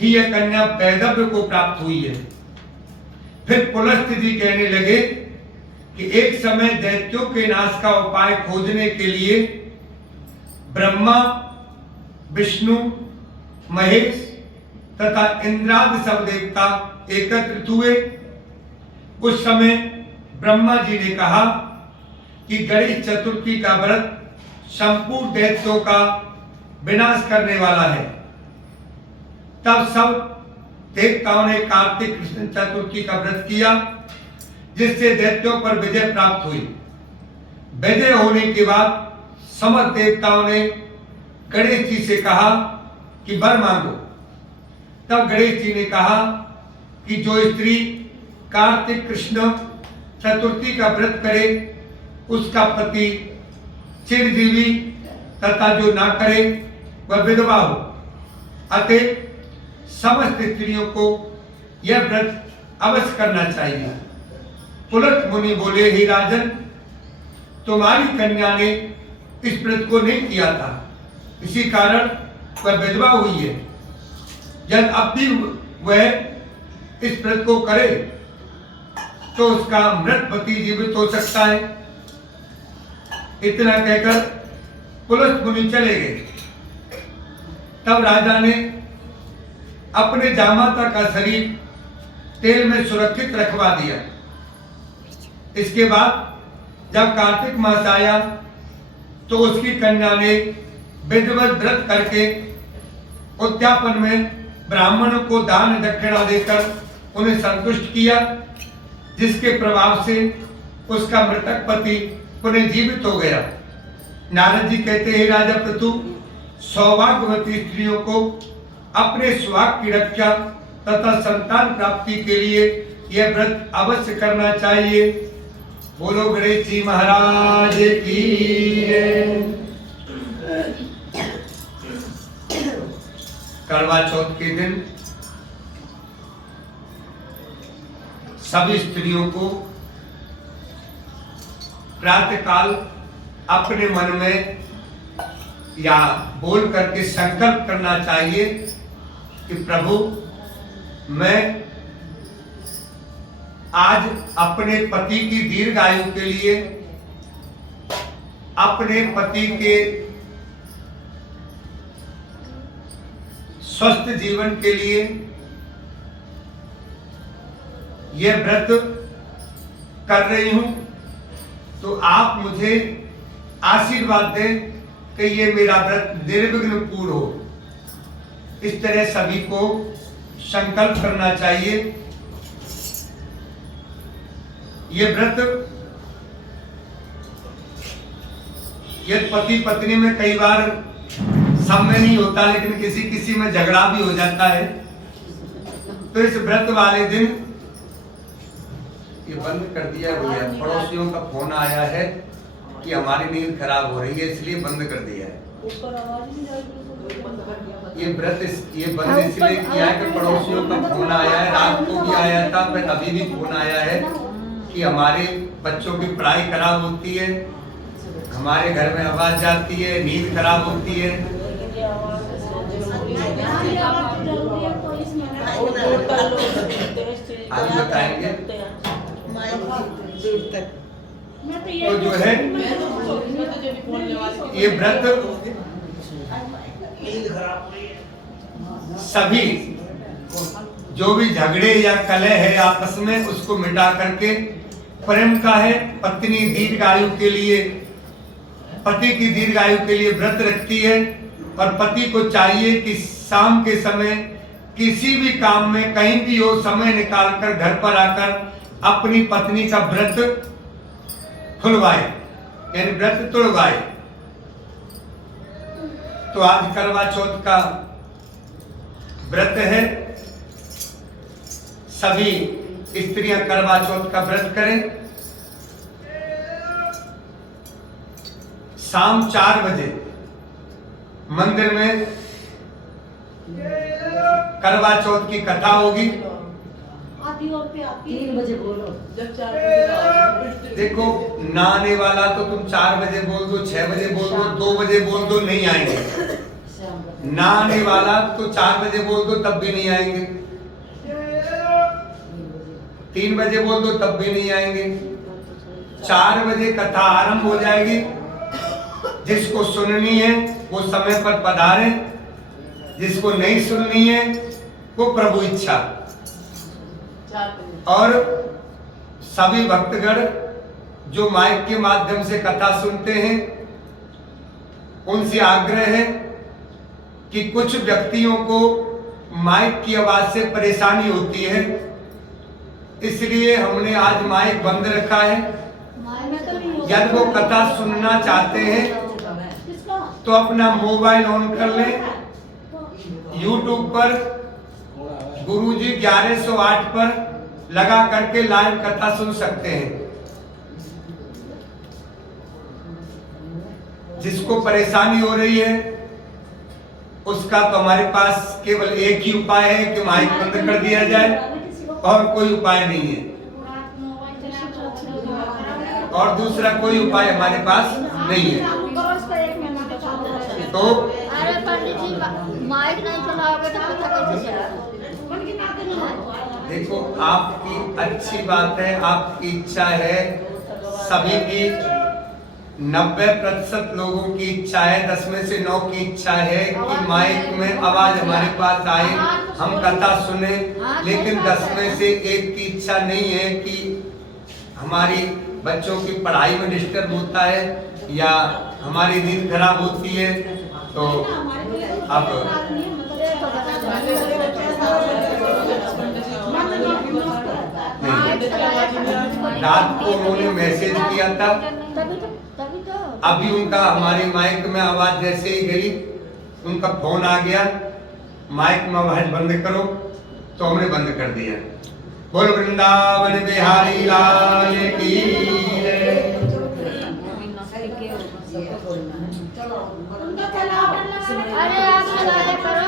ही यह कन्या वैधव्य को प्राप्त हुई है। फिर पुलस्त जी कहने लगे कि एक समय दैत्यों के नाश का उपाय खोजने के लिए ब्रह्मा, विष्णु, महेश तथा इंद्रादि सब देवता एकत्रित हुए। उस समय ब्रह्मा जी ने कहा कि गणेश चतुर्थी का व्रत संपूर्ण दैत्यों का विनाश करने वाला है। तब सब देवताओं ने कार्तिक कृष्ण चतुर्थी का व्रत किया, जिससे दैत्यों पर विजय प्राप्त हुई। विजय होने के बाद समस्त देवताओं ने गणेश जी से कहा कि वर मांगो। तब गणेश जी ने कहा कि जो स्त्री कार्तिक कृष्ण चतुर्थी का व्रत करे उसका पति चिरजीवी तथा जो ना करे वह विधवा हो। अतः समस्त स्त्रियों को यह व्रत अवश्य करना चाहिए। पुलस्त मुनि बोले, हे राजन, तुम्हारी कन्या ने इस व्रत को नहीं किया था, इसी कारण वह विधवा हुई है। जब अब भी वह इस व्रत को करे तो उसका मृत पति जीवित हो सकता है। इतना कहकर पुलस्त मुनि चले गए। तब राजा ने अपने जामाता का शरीर तेल में सुरक्षित रखवा दिया। इसके बाद जब कार्तिक मास आया तो उसकी कन्या ने विधिवत व्रत करके उद्यापन में ब्राह्मणों को दान दक्षिणा देकर उन्हें संतुष्ट किया, जिसके प्रभाव से उसका मृतक पति पुनः जीवित हो गया। नारद जी कहते हैं, राजा पृथु, सौभाग्यवती स्त्रियों को अपने सुहाग की रक्षा तथा संतान प्राप्ति के लिए यह व्रत अवश्य करना चाहिए। बोलो गणेश जी महाराज की जय। करवा चौथ के दिन सभी स्त्रियों को प्रातःकाल अपने मन में या बोल करके संकल्प करना चाहिए कि प्रभु, मैं आज अपने पति की दीर्घायु के लिए, अपने पति के स्वस्थ जीवन के लिए यह व्रत कर रही हूं, तो आप मुझे आशीर्वाद दें कि ये मेरा व्रत निर्विघ्न पूर्ण हो। इस तरह सभी को संकल्प करना चाहिए। ये व्रत यदि पति पत्नी में कई बार सब में नहीं होता, लेकिन किसी किसी में झगड़ा भी हो जाता है, तो इस व्रत वाले दिन ये बंद कर दिया भैया। पड़ोसियों का फोन आया है कि हमारी नींद खराब हो रही है, इसलिए बंद कर दिया है। ये व्रत ये बंद इसलिए किया है कि पड़ोसियों का फोन आया है, रात को भी आया था, फिर अभी भी फोन आया है कि हमारे बच्चों की पढ़ाई खराब होती है, हमारे घर में आवाज जाती है, नींद खराब होती है। आगे बताएंगे। तो जो है ये व्रत सभी जो भी झगड़े या कलह है आपस में उसको मिटा करके प्रेम का है। पत्नी दीर्घायु के लिए, पति की दीर्घायु के लिए व्रत रखती है और पति को चाहिए कि शाम के समय किसी भी काम में कहीं भी हो समय निकालकर घर पर आकर अपनी पत्नी का व्रत खुलवाए यानी व्रत तोड़वाए। तो आज करवा चौथ का व्रत है। सभी स्त्रियां करवा चौथ का व्रत करें। शाम 4 बजे मंदिर में करवा चौथ की कथा होगी। 3 बजे बोलो। जब 4 बजे देखो ना आने वाला तो तुम 4 बजे बोल दो, 6 बजे बोल दो, 2 बजे बोल दो, नहीं आएंगे। ना आने वाला तो 4 बजे बोल दो तब भी नहीं आएंगे, 3 बजे बोल दो तब भी नहीं आएंगे। 4 बजे कथा आरंभ हो जाएगी। जिसको सुननी है वो समय पर पधारे, जिसको नहीं सुननी है वो प्रभु इच्छा। और सभी भक्तगण जो माइक के माध्यम से कथा सुनते हैं उनसे आग्रह है कि कुछ व्यक्तियों को माइक की आवाज से परेशानी होती है, इसलिए हमने आज माइक बंद रखा है। यदि वो कथा सुनना चाहते हैं तो अपना मोबाइल ऑन कर लें। YouTube पर गुरुजी 1108 पर लगा करके लाइव कथा सुन सकते हैं। जिसको परेशानी हो रही है उसका तो हमारे पास केवल एक ही उपाय है कि माइक बंद कर दिया जाए, और कोई उपाय नहीं है। और दूसरा कोई उपाय हमारे पास नहीं है। तो अरे पंडित जी माइक नहीं चलाओगे तो कथा कैसे चलेगी? देखो आपकी अच्छी बात है, आपकी इच्छा है, सभी की 90% लोगों की इच्छा है, 10 में से 9 की इच्छा है कि माइक में आवाज हमारे पास आए, हम कथा सुने। लेकिन 10 में से 1 की इच्छा नहीं है कि हमारी बच्चों की पढ़ाई में डिस्टर्ब होता है या हमारी नींद खराब होती है। तो अब रात को उन्होंने मैसेज किया था, अभी उनका हमारे माइक में आवाज जैसे ही गई उनका फोन आ गया, माइक में आवाज बंद करो, तो हमने बंद कर दिया। बोल वृंदावन बिहारी लाल की जय। अरे आप चलाया करो।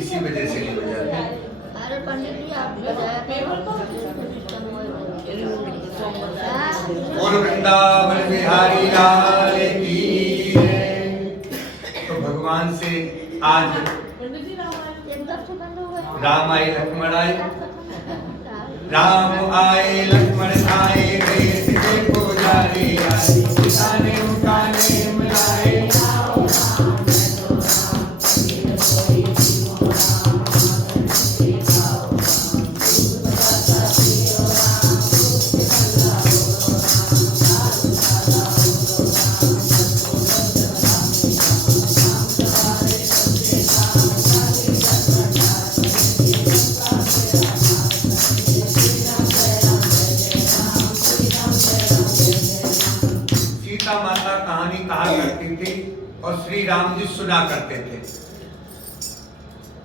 इसी वजह से नहीं बजा। अरे पंडित जी आप बजाया बोल वृंदावन बिहारी लाल की जय। तो भगवान से आज राम आए लक्ष्मण आए, राम आए लक्ष्मण आए, गए सीते को जाने आए, पिता ने उनका नेम मिलाए। माता कहानी कहा करती थी और श्री राम जी सुना करते थे।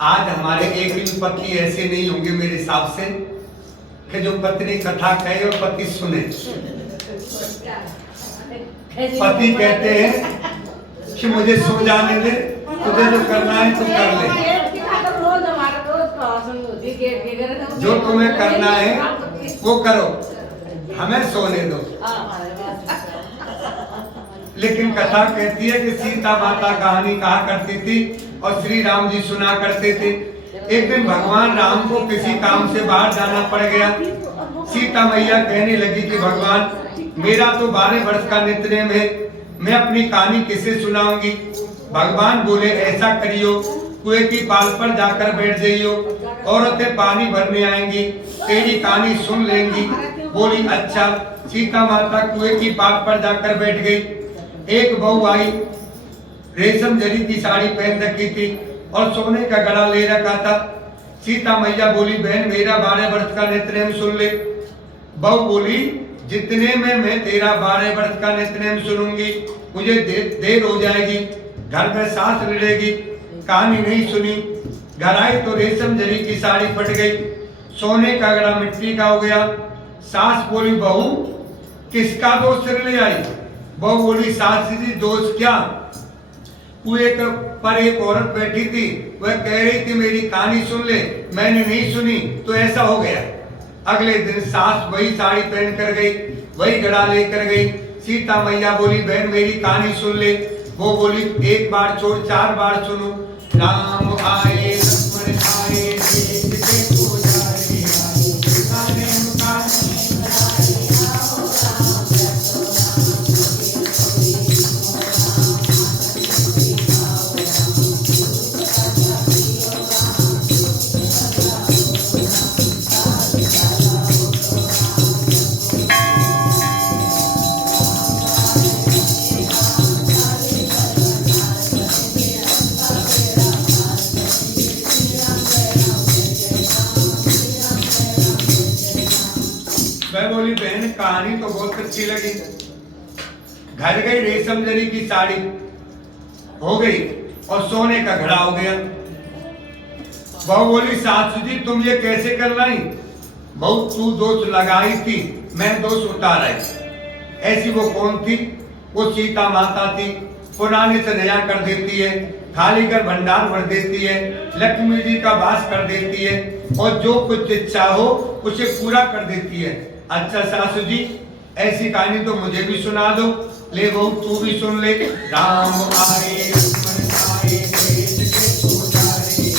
आज हमारे एक भी पति ऐसे नहीं होंगे मेरे हिसाब से कि जो पत्नी कथा कहे और पति सुने। पति कहते हैं कि मुझे सो जाने दे, तुझे जो करना है तो कर ले, जो तुम्हें करना है वो करो, हमें सोने दो। लेकिन कथा कहती है कि सीता माता कहानी कहा करती थी और श्री राम जी सुना करते थे। एक दिन भगवान राम को किसी काम से बाहर जाना पड़ गया। सीता मैया कहने लगी कि भगवान मेरा तो 12 वर्ष का नित्यनेम है, मैं अपनी कहानी किसे सुनाऊंगी। भगवान बोले ऐसा करियो, कुएं की पाल पर जाकर बैठ जाइयो, औरतें पानी भरने आएंगी, तेरी कहानी सुन लेंगी। बोली अच्छा। सीता माता कुएं की पाल पर जाकर बैठ गई। एक बहू आई, रेशम जरी की साड़ी पहन रखी थी और सोने का गड़ा ले रखा था। सीता मैया बोली बहन मेरा 12 वर्ष का नित्यनेम सुन ले। बहू बोली जितने में मैं तेरा 12 वर्ष का नित्यनेम सुनूंगी मुझे देर हो जाएगी, घर में सास लड़ेगी, कहानी नहीं सुनी। घर आई तो रेशम जरी की साड़ी फट गई, सोने का गड़ा मिट्टी का हो गया। सास बोली बहू किसका दोष सिर ले आई। बहू बोली सास जी दोष क्या, कुएं पर एक औरत बैठी थी, वह कह रही थी मेरी कहानी सुन ले, मैंने नहीं सुनी तो ऐसा हो गया। अगले दिन सास वही साड़ी पहन कर गई, वही गड़ा लेकर गई। सीता मैया बोली बहन मेरी कहानी सुन ले। वो बोली एक बार छोड़ 4 बार सुनो। राम आए लक्ष्मण आए देखते तो जाए, बोली बहन कहानी तो बहुत अच्छी लगी। घर गई, रेशम जरी की साड़ी हो गई और सोने का घड़ा हो गया। बहू बोली सासू जी तुम ये कैसे कर लाई। बहू तू दोष लगाई थी, मैं दोष उतार आई। ऐसी वो कौन थी, वो सीता माता थी। पुराने से नया कर देती है, खाली कर भंडार भर देती है, लक्ष्मी जी का वास कर देती है और जो कुछ इच्छा हो उसे पूरा कर देती है। अच्छा सासू जी ऐसी कहानी तो मुझे भी सुना दो। ले बहू तू भी सुन ले। राम आए लक्ष्मण आए देखते तो जाए,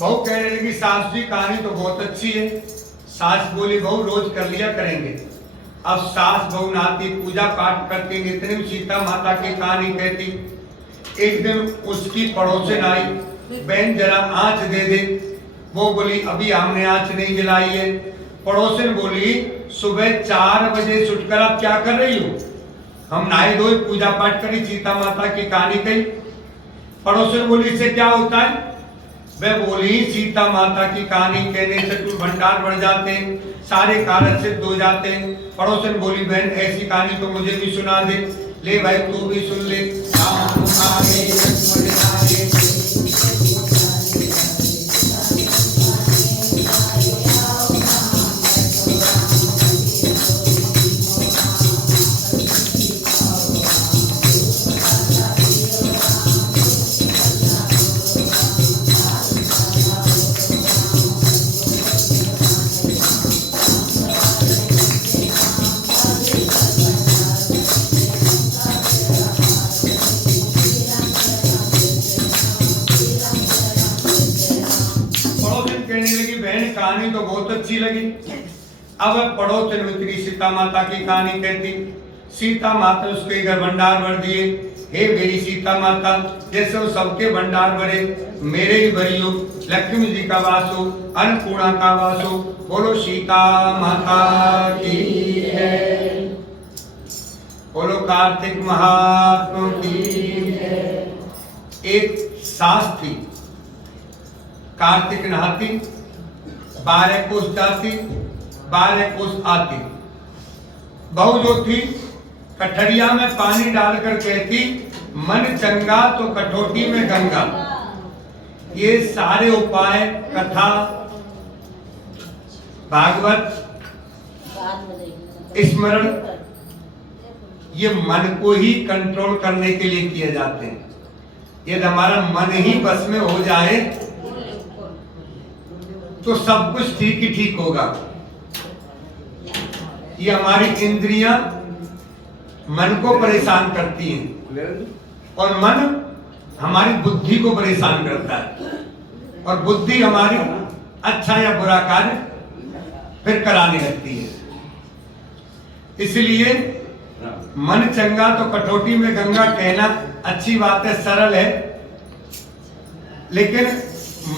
बहू कहने लगी सास जी कहानी तो बहुत अच्छी है। सास बोली बहू रोज कर लिया करेंगे। अब सास बहू नाती पूजा पाठ करती, नित्यनेम सीता माता की कहानी कहती। एक दिन उसकी पड़ोसन आई, बहन जरा आंच दे दे। वो बोली अभी हमने आंच नहीं जलाई है। पड़ोसन बोली सुबह 4 बजे सुटकर आप क्या कर रही हो। हम नहाए धोए पूजा पाठ करी, सीता माता की कहानी कही। पड़ोसन बोली इससे क्या होता है। वह बोली सीता माता की कहानी कहने से कुल भंडार बढ़ जाते हैं, सारे कार्य सिद्ध हो जाते हैं। पड़ोसन बोली बहन ऐसी कहानी तो मुझे भी सुना दे। ले भाई तू भी सुन ले। राम आए लक्ष्मण आए, कहानी तो बहुत अच्छी लगी। अब पड़ोसन मित्री सीता माता की कहानी कहती। सीता माता उसके घर भंडार भर दिए। हे मेरी सीता माता जैसे वो सबके भंडार भरे, मेरे ही भरियो। लक्ष्मी जी का वास हो, अन्नपूर्णा का वास हो। बोलो सीता माता की है। बोलो कार्तिक महात्मा की। एक सास थी, कार्तिक नहाती, 12 कोस जाती, 12 कोस आती। बहू जो थी कठरिया में पानी डालकर कहती, मन चंगा तो कठोटी में गंगा। ये सारे उपाय, कथा, भागवत, स्मरण, ये मन को ही कंट्रोल करने के लिए किए जाते हैं। यदि हमारा मन ही बस में हो जाए तो सब कुछ ठीक ही ठीक होगा। ये हमारी इंद्रियां मन को परेशान करती हैं और मन हमारी बुद्धि को परेशान करता है, और बुद्धि हमारी अच्छा या बुरा कार्य फिर कराने लगती है। इसलिए मन चंगा तो कटोटी में गंगा कहना अच्छी बात है, सरल है, लेकिन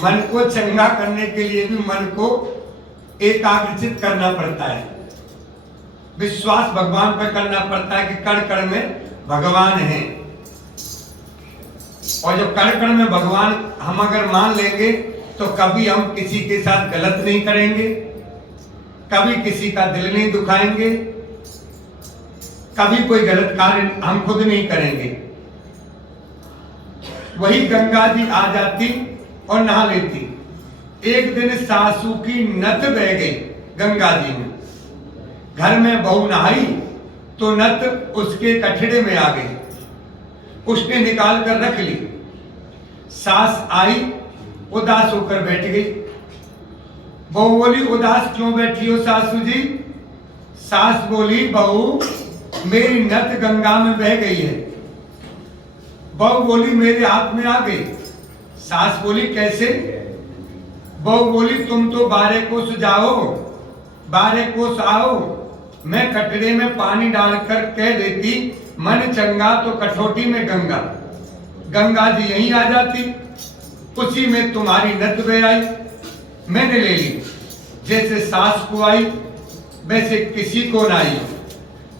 मन को चंगा करने के लिए भी मन को एकाग्रचित करना पड़ता है। विश्वास भगवान पर करना पड़ता है कि कण कण में भगवान है, और जो कण कण में भगवान हम अगर मान लेंगे तो कभी हम किसी के साथ गलत नहीं करेंगे, कभी किसी का दिल नहीं दुखाएंगे, कभी कोई गलत कार्य हम खुद नहीं करेंगे। वही गंगा जी आ जाती और नहा लेती। एक दिन सासू की नथ बह गई गंगा जी में। घर में बहू नहाई तो नथ उसके कठड़े में आ गई, उसने निकाल कर रख ली। सास आई, उदास होकर बैठ गई। बहू बोली, उदास क्यों बैठी हो सासू जी? सास बोली, बहू मेरी नथ गंगा में बह गई है। बहू बोली, मेरे हाथ में आ गई। सास बोली, कैसे? बहू बोली, तुम तो 12 कोस जाओ, 12 कोस आओ, मैं कटरे में पानी डालकर कह देती, मन चंगा तो कठोटी में गंगा। गंगा जी यहीं आ जाती, उसी में तुम्हारी नथ बह आई, मैंने ले ली। जैसे सास को आई वैसे किसी को ना आई,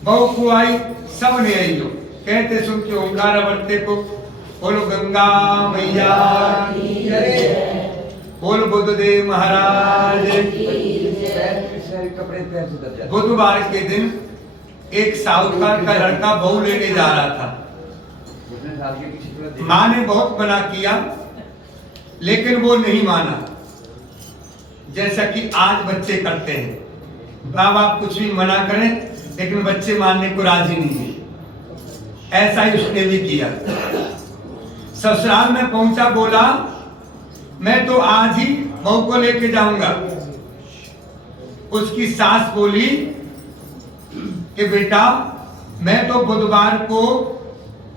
बहू को आई सब ने आई। लो कहते सुनते ओंकार बढ़ते को। बोलो गंगा मैया की जय, बोलो बुद्धदेव महाराज की जय। बुधवार के दिन एक साहूकार का लड़का बहू लेने जा रहा था। माँ ने बहुत मना किया लेकिन वो नहीं माना, जैसा कि आज बच्चे करते हैं। माँ बाप कुछ भी मना करें लेकिन बच्चे मानने को राजी नहीं है। ऐसा ही उसने भी किया। ससुराल में पहुंचा, बोला मैं तो आज ही बहू को लेके जाऊंगा। उसकी सास बोली कि बेटा मैं तो बुधवार को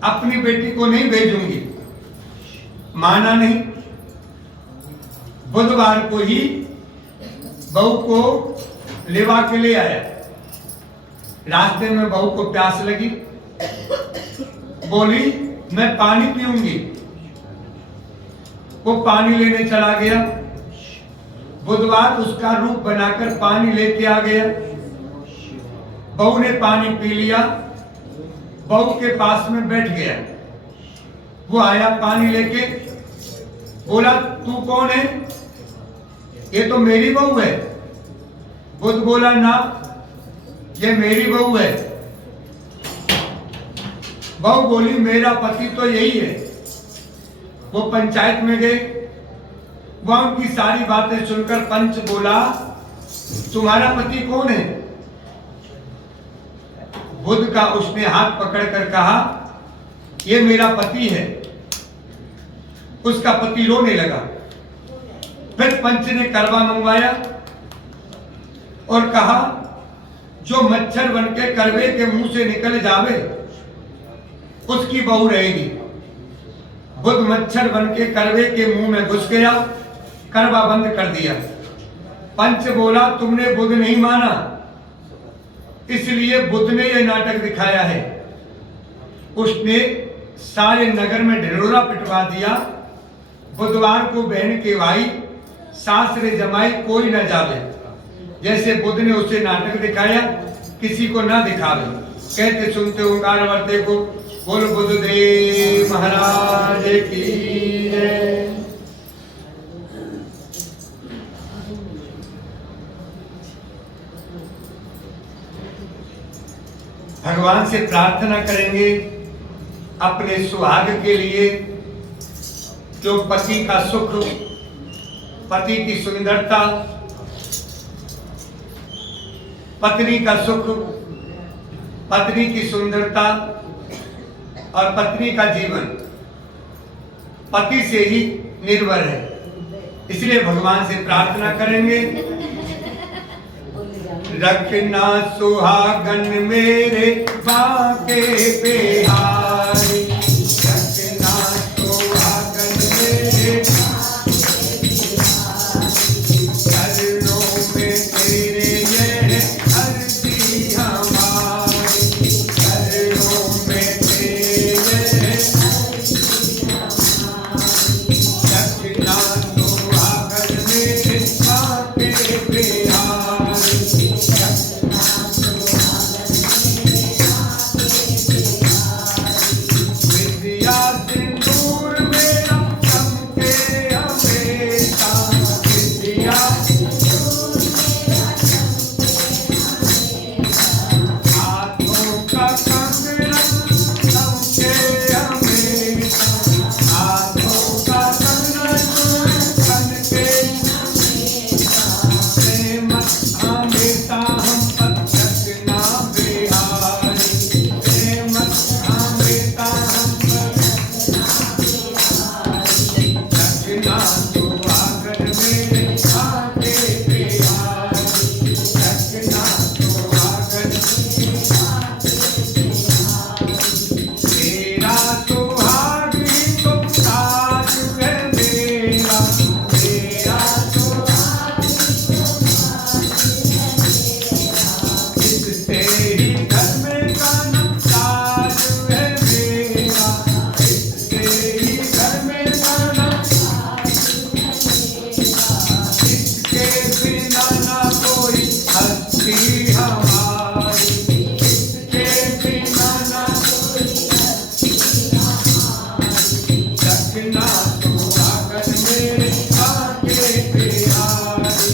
अपनी बेटी को नहीं भेजूंगी। माना नहीं। बुधवार को ही बहू को लेवा के ले आया। रास्ते में बहू को प्यास लगी, बोली मैं पानी पीऊंगी। वो पानी लेने चला गया। बुधवार उसका रूप बनाकर पानी लेके आ गया। बहू ने पानी पी लिया, बहू के पास में बैठ गया। वो आया पानी लेके, बोला तू कौन है? ये तो मेरी बहू है। बुध बोला ना, ये मेरी बहू है। बहू बोली मेरा पति तो यही है। वो पंचायत में गए, वहां उनकी सारी बातें सुनकर पंच बोला तुम्हारा पति कौन है? बुध का उसने हाथ पकड़कर कहा ये मेरा पति है। उसका पति रोने लगा। फिर पंच ने करवा मंगवाया और कहा जो मच्छर बनके करवे के मुंह से निकल जावे उसकी बहू रहेगी। बुध मच्छर बनके करवे के मुंह में घुस गया, करवा बंद कर दिया। पंच बोला तुमने बुध नहीं माना, इसलिए बुध ने यह नाटक दिखाया है। उसने सारे नगर में ढिढोरा पिटवा दिया। बुधवार को बहन के भाई सासरे जमाई कोई न जावे। जैसे बुध ने उसे नाटक दिखाया, किसी को ना दिखावे। कहते सुनते ओंकार वर्ते को बोल बुद्धदेव महाराज की जय। भगवान से प्रार्थना करेंगे अपने सुहाग के लिए, जो पति का सुख, पति की सुंदरता, पत्नी का सुख, पत्नी की सुंदरता और पत्नी का जीवन पति से ही निर्भर है। इसलिए भगवान से प्रार्थना करेंगे, रखना सुहागन मेरे बाके बिहारी, रखना सुहागन मेरे चरणों में तेरे ये अर्जी हमारी, चरणों में तेरे रखना सुहागन मेरे बाके बिहारी, विद्या सिंदूर मेरा चमके हमेशा, विद्या हाथों का कंगन चमके हमेशा, हाथों का कंगन बनके प्रेम हमेशा हम पर रखना बिहारी, प्रेम हमेशा हम पर रखना सुहागन मेरे बाके बिहारी, रखना सुहागन तेरा सुहाग ही तो ताज है मेरा, तेरा सुहाग इससे ही घर में गाना ताज है मेरा, इससे ही घर में गाना, इसके बिना ना कोई हस्ती हमारी, इसके बिना ना कोई रखना सुहागन मेरे बाके बिहारी,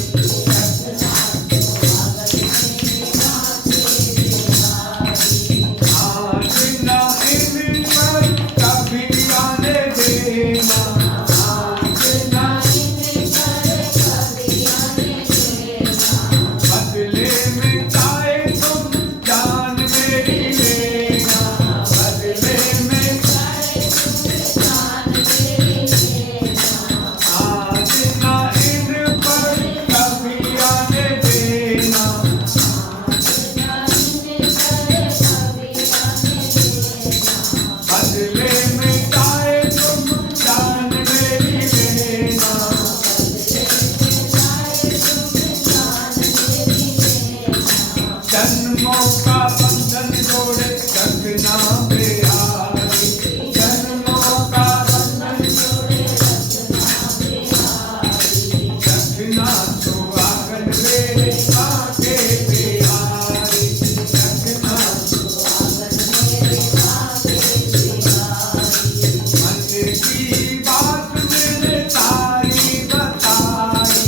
आज ना इन पर कभी आने देना, आज ना बदले में चाहे तुम जान मेरी लेना, बदले में आज ना इन पर कभी आने देना, बदले में चाहे तुम जान मेरी लेना, जन्मों का बंधन जोड़े रखना बिहारी, जन्मों का बंधन जोड़े रखना सुहागन मेरे बाके बिहारी, रखना मन की बात मैंने सारी बताई,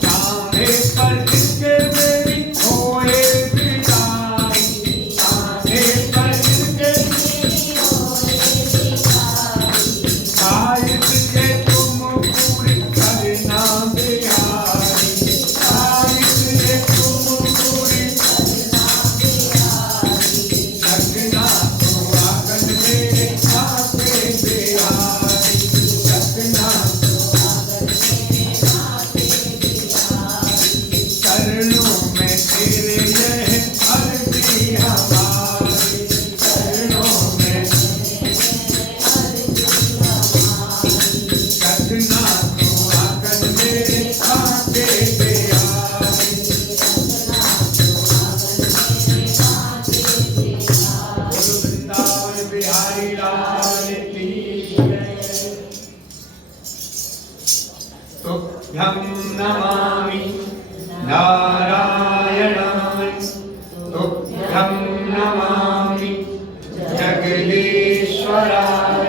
सामने पर इसके मेरे तुभ्यं नमामि नारायणाय तुभ्यं नमामि जगदीश्वराय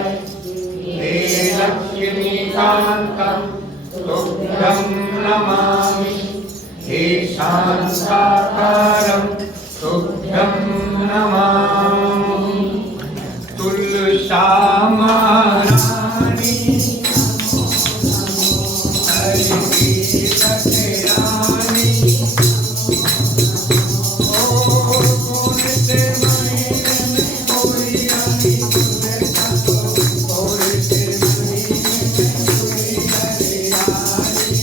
हे लक्ष्मीकान्तं तुभ्यं नमामि हे शान्ताकारं तुभ्यं नमामि तुलसा महारानी हरि की सखरानी ओ कौन से महीने में कोई आई तुझे तो कौन से महीने में कोई हरियाली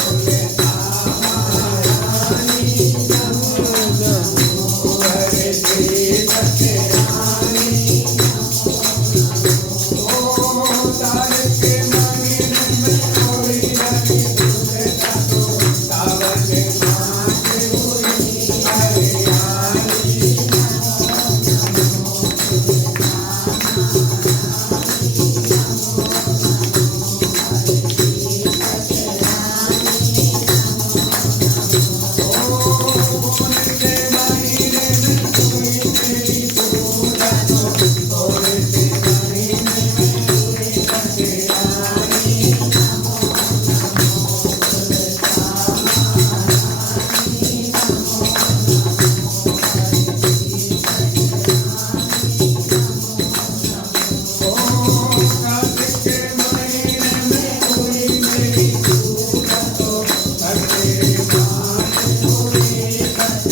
तुलसा महारानी हरि की सखरानी ओ तार के महीने में कोई आई तुझे तो सावन मास हुई हरियाली कौन से महीने में कोई तेरी पूजा तो कौन से महीने में कोई सखरानी ओ कार्तिक के महीने में कोई मेरी पूजा तो करते मास हुई सखरानी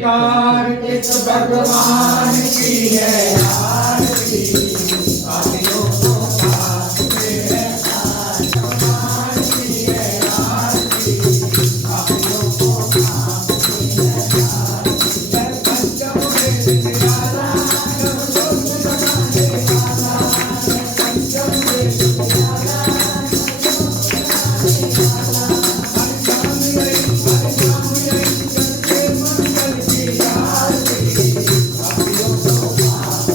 कार्तिक भगवान की है आरती पापियों को पाप में है भगवान की है आरती पापियों को पाप में है पंचम में निराला सब दोष लगाने वाला पंचम में निराला मंगल की आरती पापियों को पाप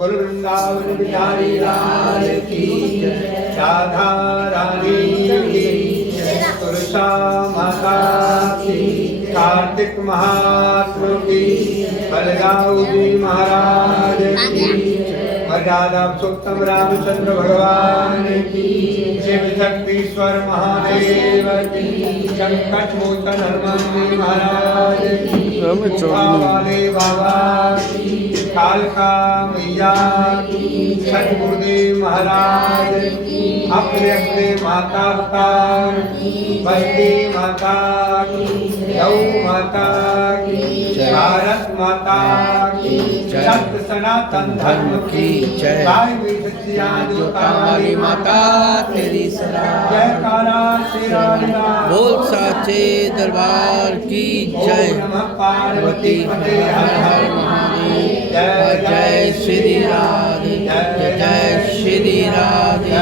वृंदावन बिहारी लाल की राधा रानी की तुलसा माता की कार्तिक महात्मा की बलदाऊ जी महाराज की मर्यादा पुरुषोत्तम रामचंद्र भगवान की शिव शक्तीश्वर महादेव की संकट मोचन हनुमान महाराज की गुफा वाले बाबा की कालका मैया की सतगुरुदेव महाराज की अपने अपने माता अवतार बस्ती माता की गौ माता की भारत माता की सत्य सनातन धर्म की काली माता तेरी सलाह जयकारा श्री बोल साचे दरबार की जय पार्वती हर हर महादेव जय श्री राधे जय श्री राधे